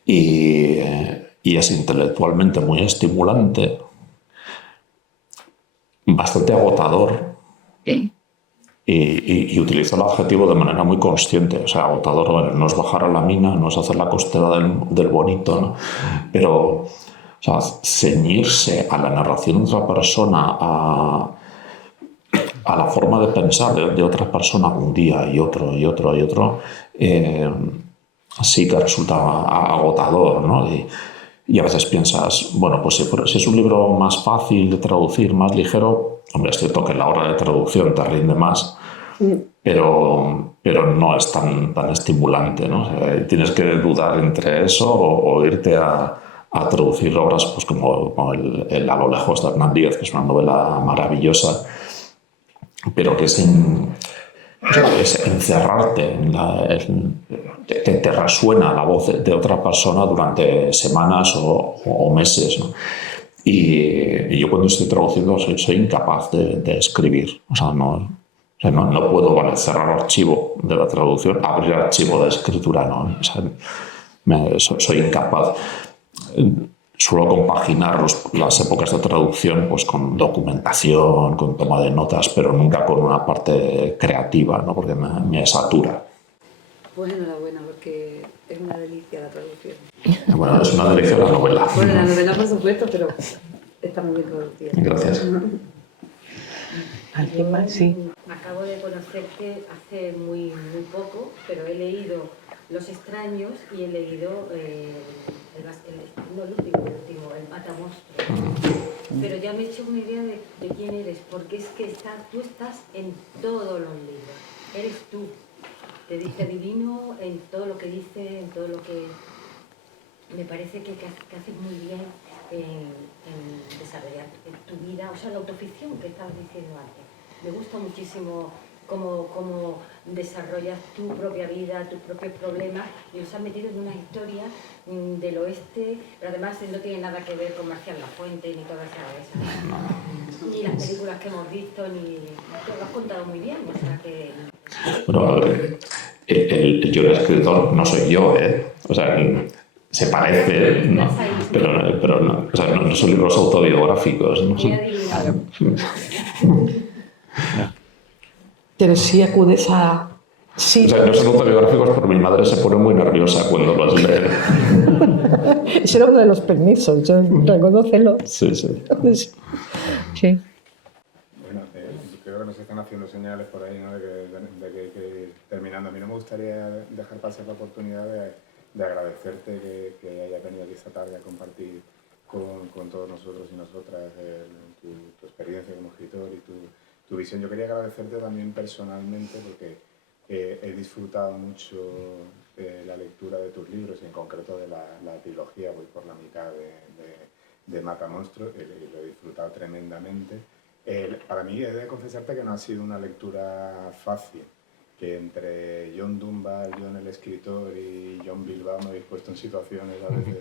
Y es intelectualmente muy estimulante, bastante agotador, y utilizo el adjetivo de manera muy consciente. O sea, agotador, bueno, no es bajar a la mina, no es hacer la costera del bonito, ¿no? Pero, o sea, ceñirse a la narración de otra persona, a la forma de pensar de otra persona un día y otro, sí que resulta agotador, ¿no? Y a veces piensas, bueno, pues si es un libro más fácil de traducir, más ligero, hombre, es cierto que la hora de traducción te rinde más, pero no es tan estimulante, ¿no? O sea, tienes que dudar entre eso o irte a traducir obras pues como el A lo lejos de Hernán-Díaz, que es una novela maravillosa, pero que es encerrarte te resuena la voz de otra persona durante semanas o meses, ¿no? Y yo cuando estoy traduciendo soy incapaz de escribir. O sea, no puedo cerrar archivo de la traducción, abrir archivo de escritura, ¿no? O sea, soy incapaz. Suelo compaginar las épocas de traducción pues con documentación, con toma de notas, pero nunca con una parte creativa, ¿no? Porque me satura. Pues enhorabuena, porque es una delicia la traducción. Bueno, es una delicia la novela. Bueno, la novela por supuesto, pero está muy bien traducida. Gracias. ¿Alguien más? Sí. Acabo de conocerte hace muy poco, pero he leído Los extraños y he leído el último, El Matamonstruos. Pero ya me he hecho una idea de quién eres, porque es que tú estás en todos los libros. Eres tú. Te adivino en todo lo que dices, en todo lo que... Me parece que haces muy bien en desarrollar tu vida, o sea, la autoficción que estabas diciendo antes. Me gusta muchísimo cómo desarrollas tu propia vida, tus propios problemas, y los has metido en una historia del oeste, pero además no tiene nada que ver con Marcial Lafuente ni todas esas, ni las películas que hemos visto, ni te lo has contado muy bien, o sea que... Bueno, yo el escritor no soy yo, ¿eh? O sea, se parece, ¿no? Pero no, o sea, no son libros autobiográficos, ¿no? Pero sí acudes a... Sí. O sea, no son autobiográficos, pero mi madre se pone muy nerviosa cuando los lee. Ese era uno de los permisos, reconócelo. Sí, sí. Sí. Bueno, creo que nos están haciendo señales por ahí, ¿no? de que terminando. A mí no me gustaría dejar pasar la oportunidad de agradecerte que hayas venido aquí esta tarde a compartir con todos nosotros y nosotras tu experiencia como escritor y tu visión. Yo quería agradecerte también personalmente porque he disfrutado mucho de la lectura de tus libros, y en concreto de la trilogía. Voy por la mitad de Mata Monstruos, lo he disfrutado tremendamente. Para mí, he de confesarte que no ha sido una lectura fácil, que entre John Dunbar, John el escritor, y John Bilbao me habéis puesto en situaciones a veces.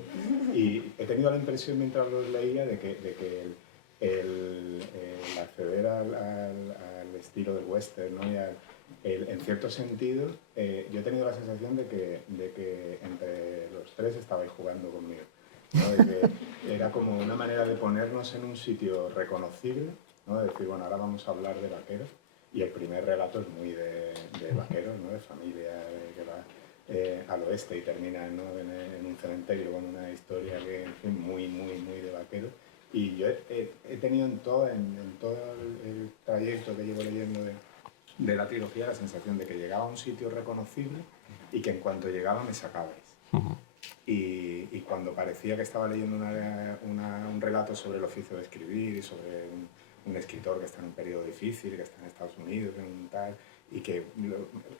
Y he tenido la impresión mientras los leía de que el acceder al estilo del western, ¿no? Y en cierto sentido, yo he tenido la sensación de que entre los tres estabais jugando conmigo, ¿no? De que era como una manera de ponernos en un sitio reconocible, ¿no? De decir, bueno, ahora vamos a hablar de vaqueros, y el primer relato es muy de vaqueros, ¿no? De familia que va al oeste y termina, ¿no? en un cementerio con una historia que, en fin, muy de vaqueros. Y yo he tenido en todo el trayecto que llevo leyendo de la trilogía la sensación de que llegaba a un sitio reconocible y que en cuanto llegaba me sacabais. Y cuando parecía que estaba leyendo un relato sobre el oficio de escribir y sobre un escritor que está en un periodo difícil, que está en Estados Unidos, y que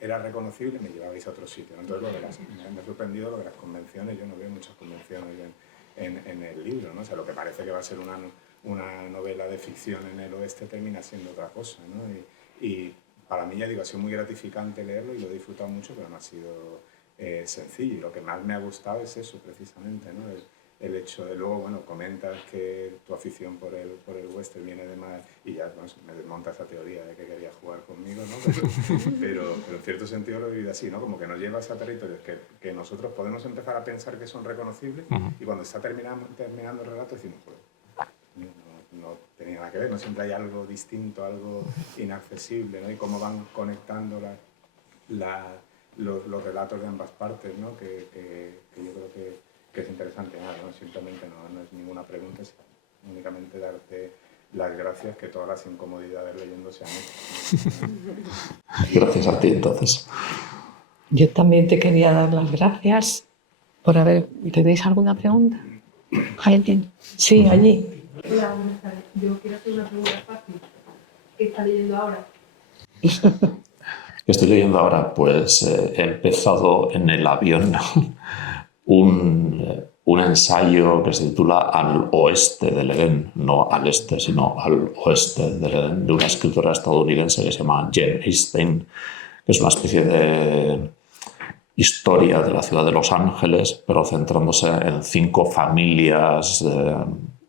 era reconocible, me llevabais a otro sitio. Entonces me ha sorprendido lo de las convenciones. Yo no veo muchas convenciones en el libro, ¿no? O sea, lo que parece que va a ser una novela de ficción en el oeste termina siendo otra cosa, ¿no? Y para mí, ya digo, ha sido muy gratificante leerlo y lo he disfrutado mucho, pero no ha sido sencillo. Y lo que más me ha gustado es eso, precisamente, ¿no? El hecho de luego, bueno, comentas que tu afición por el western viene de más, y ya, bueno, me desmonta esa teoría de que querías jugar conmigo, ¿no? Pero en cierto sentido lo he vivido así, ¿no? Como que nos llevas a territorios que nosotros podemos empezar a pensar que son reconocibles, y cuando está terminando el relato decimos, pues, no tenía nada que ver, no siempre hay algo distinto, algo inaccesible, ¿no? Y cómo van conectando los relatos de ambas partes, ¿no? Que yo creo que es interesante. Nada, ¿no? Simplemente no es ninguna pregunta, es únicamente darte las gracias, que todas las incomodidades leyendo se han hecho. Gracias a ti, entonces. Yo también te quería dar las gracias por haber... ¿Tenéis alguna pregunta? ¿Alguien? Sí, allí. Hola, buenas tardes. Yo quiero hacer una pregunta fácil. ¿Qué está leyendo ahora? ¿Qué estoy leyendo ahora? Pues he empezado en el avión un ensayo que se titula Al oeste del Edén, no al este, sino al oeste del Edén, de una escritora estadounidense que se llama Jane Easton, que es una especie de historia de la ciudad de Los Ángeles, pero centrándose en 5 familias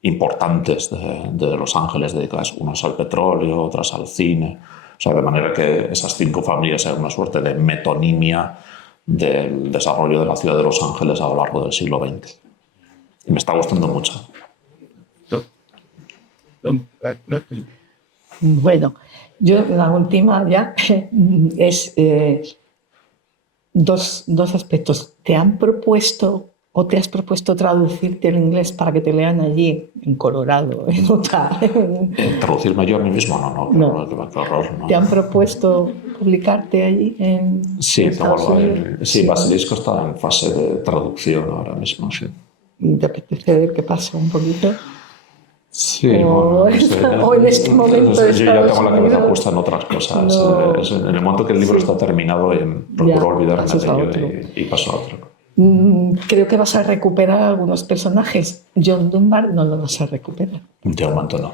importantes de Los Ángeles, dedicadas unas al petróleo, otras al cine. O sea, de manera que esas 5 familias sean una suerte de metonimia del desarrollo de la ciudad de Los Ángeles a lo largo del siglo XX. Y me está gustando mucho. Bueno, yo la última ya es dos aspectos. ¿Te han propuesto o te has propuesto traducirte el inglés para que te lean allí, en Colorado, en Utah? ¿Traducirme yo a mí mismo? No. Qué horror, no. ¿Te han propuesto publicarte allí en Estados Unidos? Sí, Basilisco está en fase de traducción ahora mismo, sí. ¿Te apetece ver qué pasa un poquito? Sí, o en este momento yo ya tengo la cabeza puesta en otras cosas. No. En el momento que el libro está terminado, procuro olvidarme de ello y paso a otro. Creo que vas a recuperar algunos personajes. John Dunbar no lo vas a recuperar. De momento no.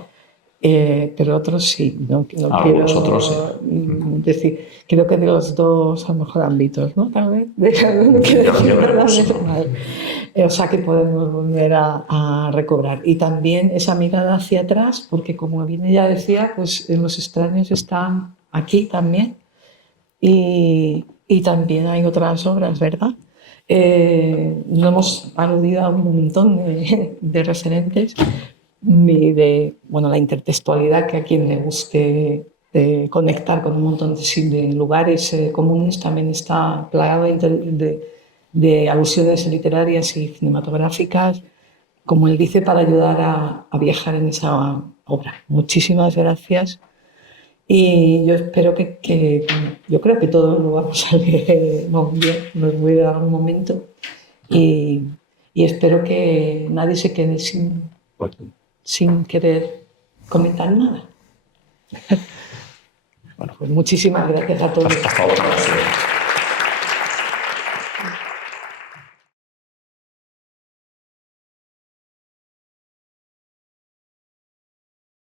pero otros sí. No Algunos quiero otros sí. decir, creo que de los dos, a lo mejor, ámbitos, ¿no? Tal vez. No quiero decir nada mal. O sea que podemos volver a recobrar. Y también esa mirada hacia atrás, porque como bien ella decía, pues los extraños están aquí también. Y también hay otras obras, ¿verdad? No hemos aludido a un montón de referentes y de la intertextualidad, que a quien le guste conectar con un montón de lugares comunes también está plagado de alusiones literarias y cinematográficas, como él dice, para ayudar a viajar en esa obra. Muchísimas gracias. Y yo espero yo creo que todos lo vamos a leer bien, nos voy a dar un momento y espero que nadie se quede sin querer comentar nada. Bueno, pues muchísimas gracias a todos. Hasta otra ocasión.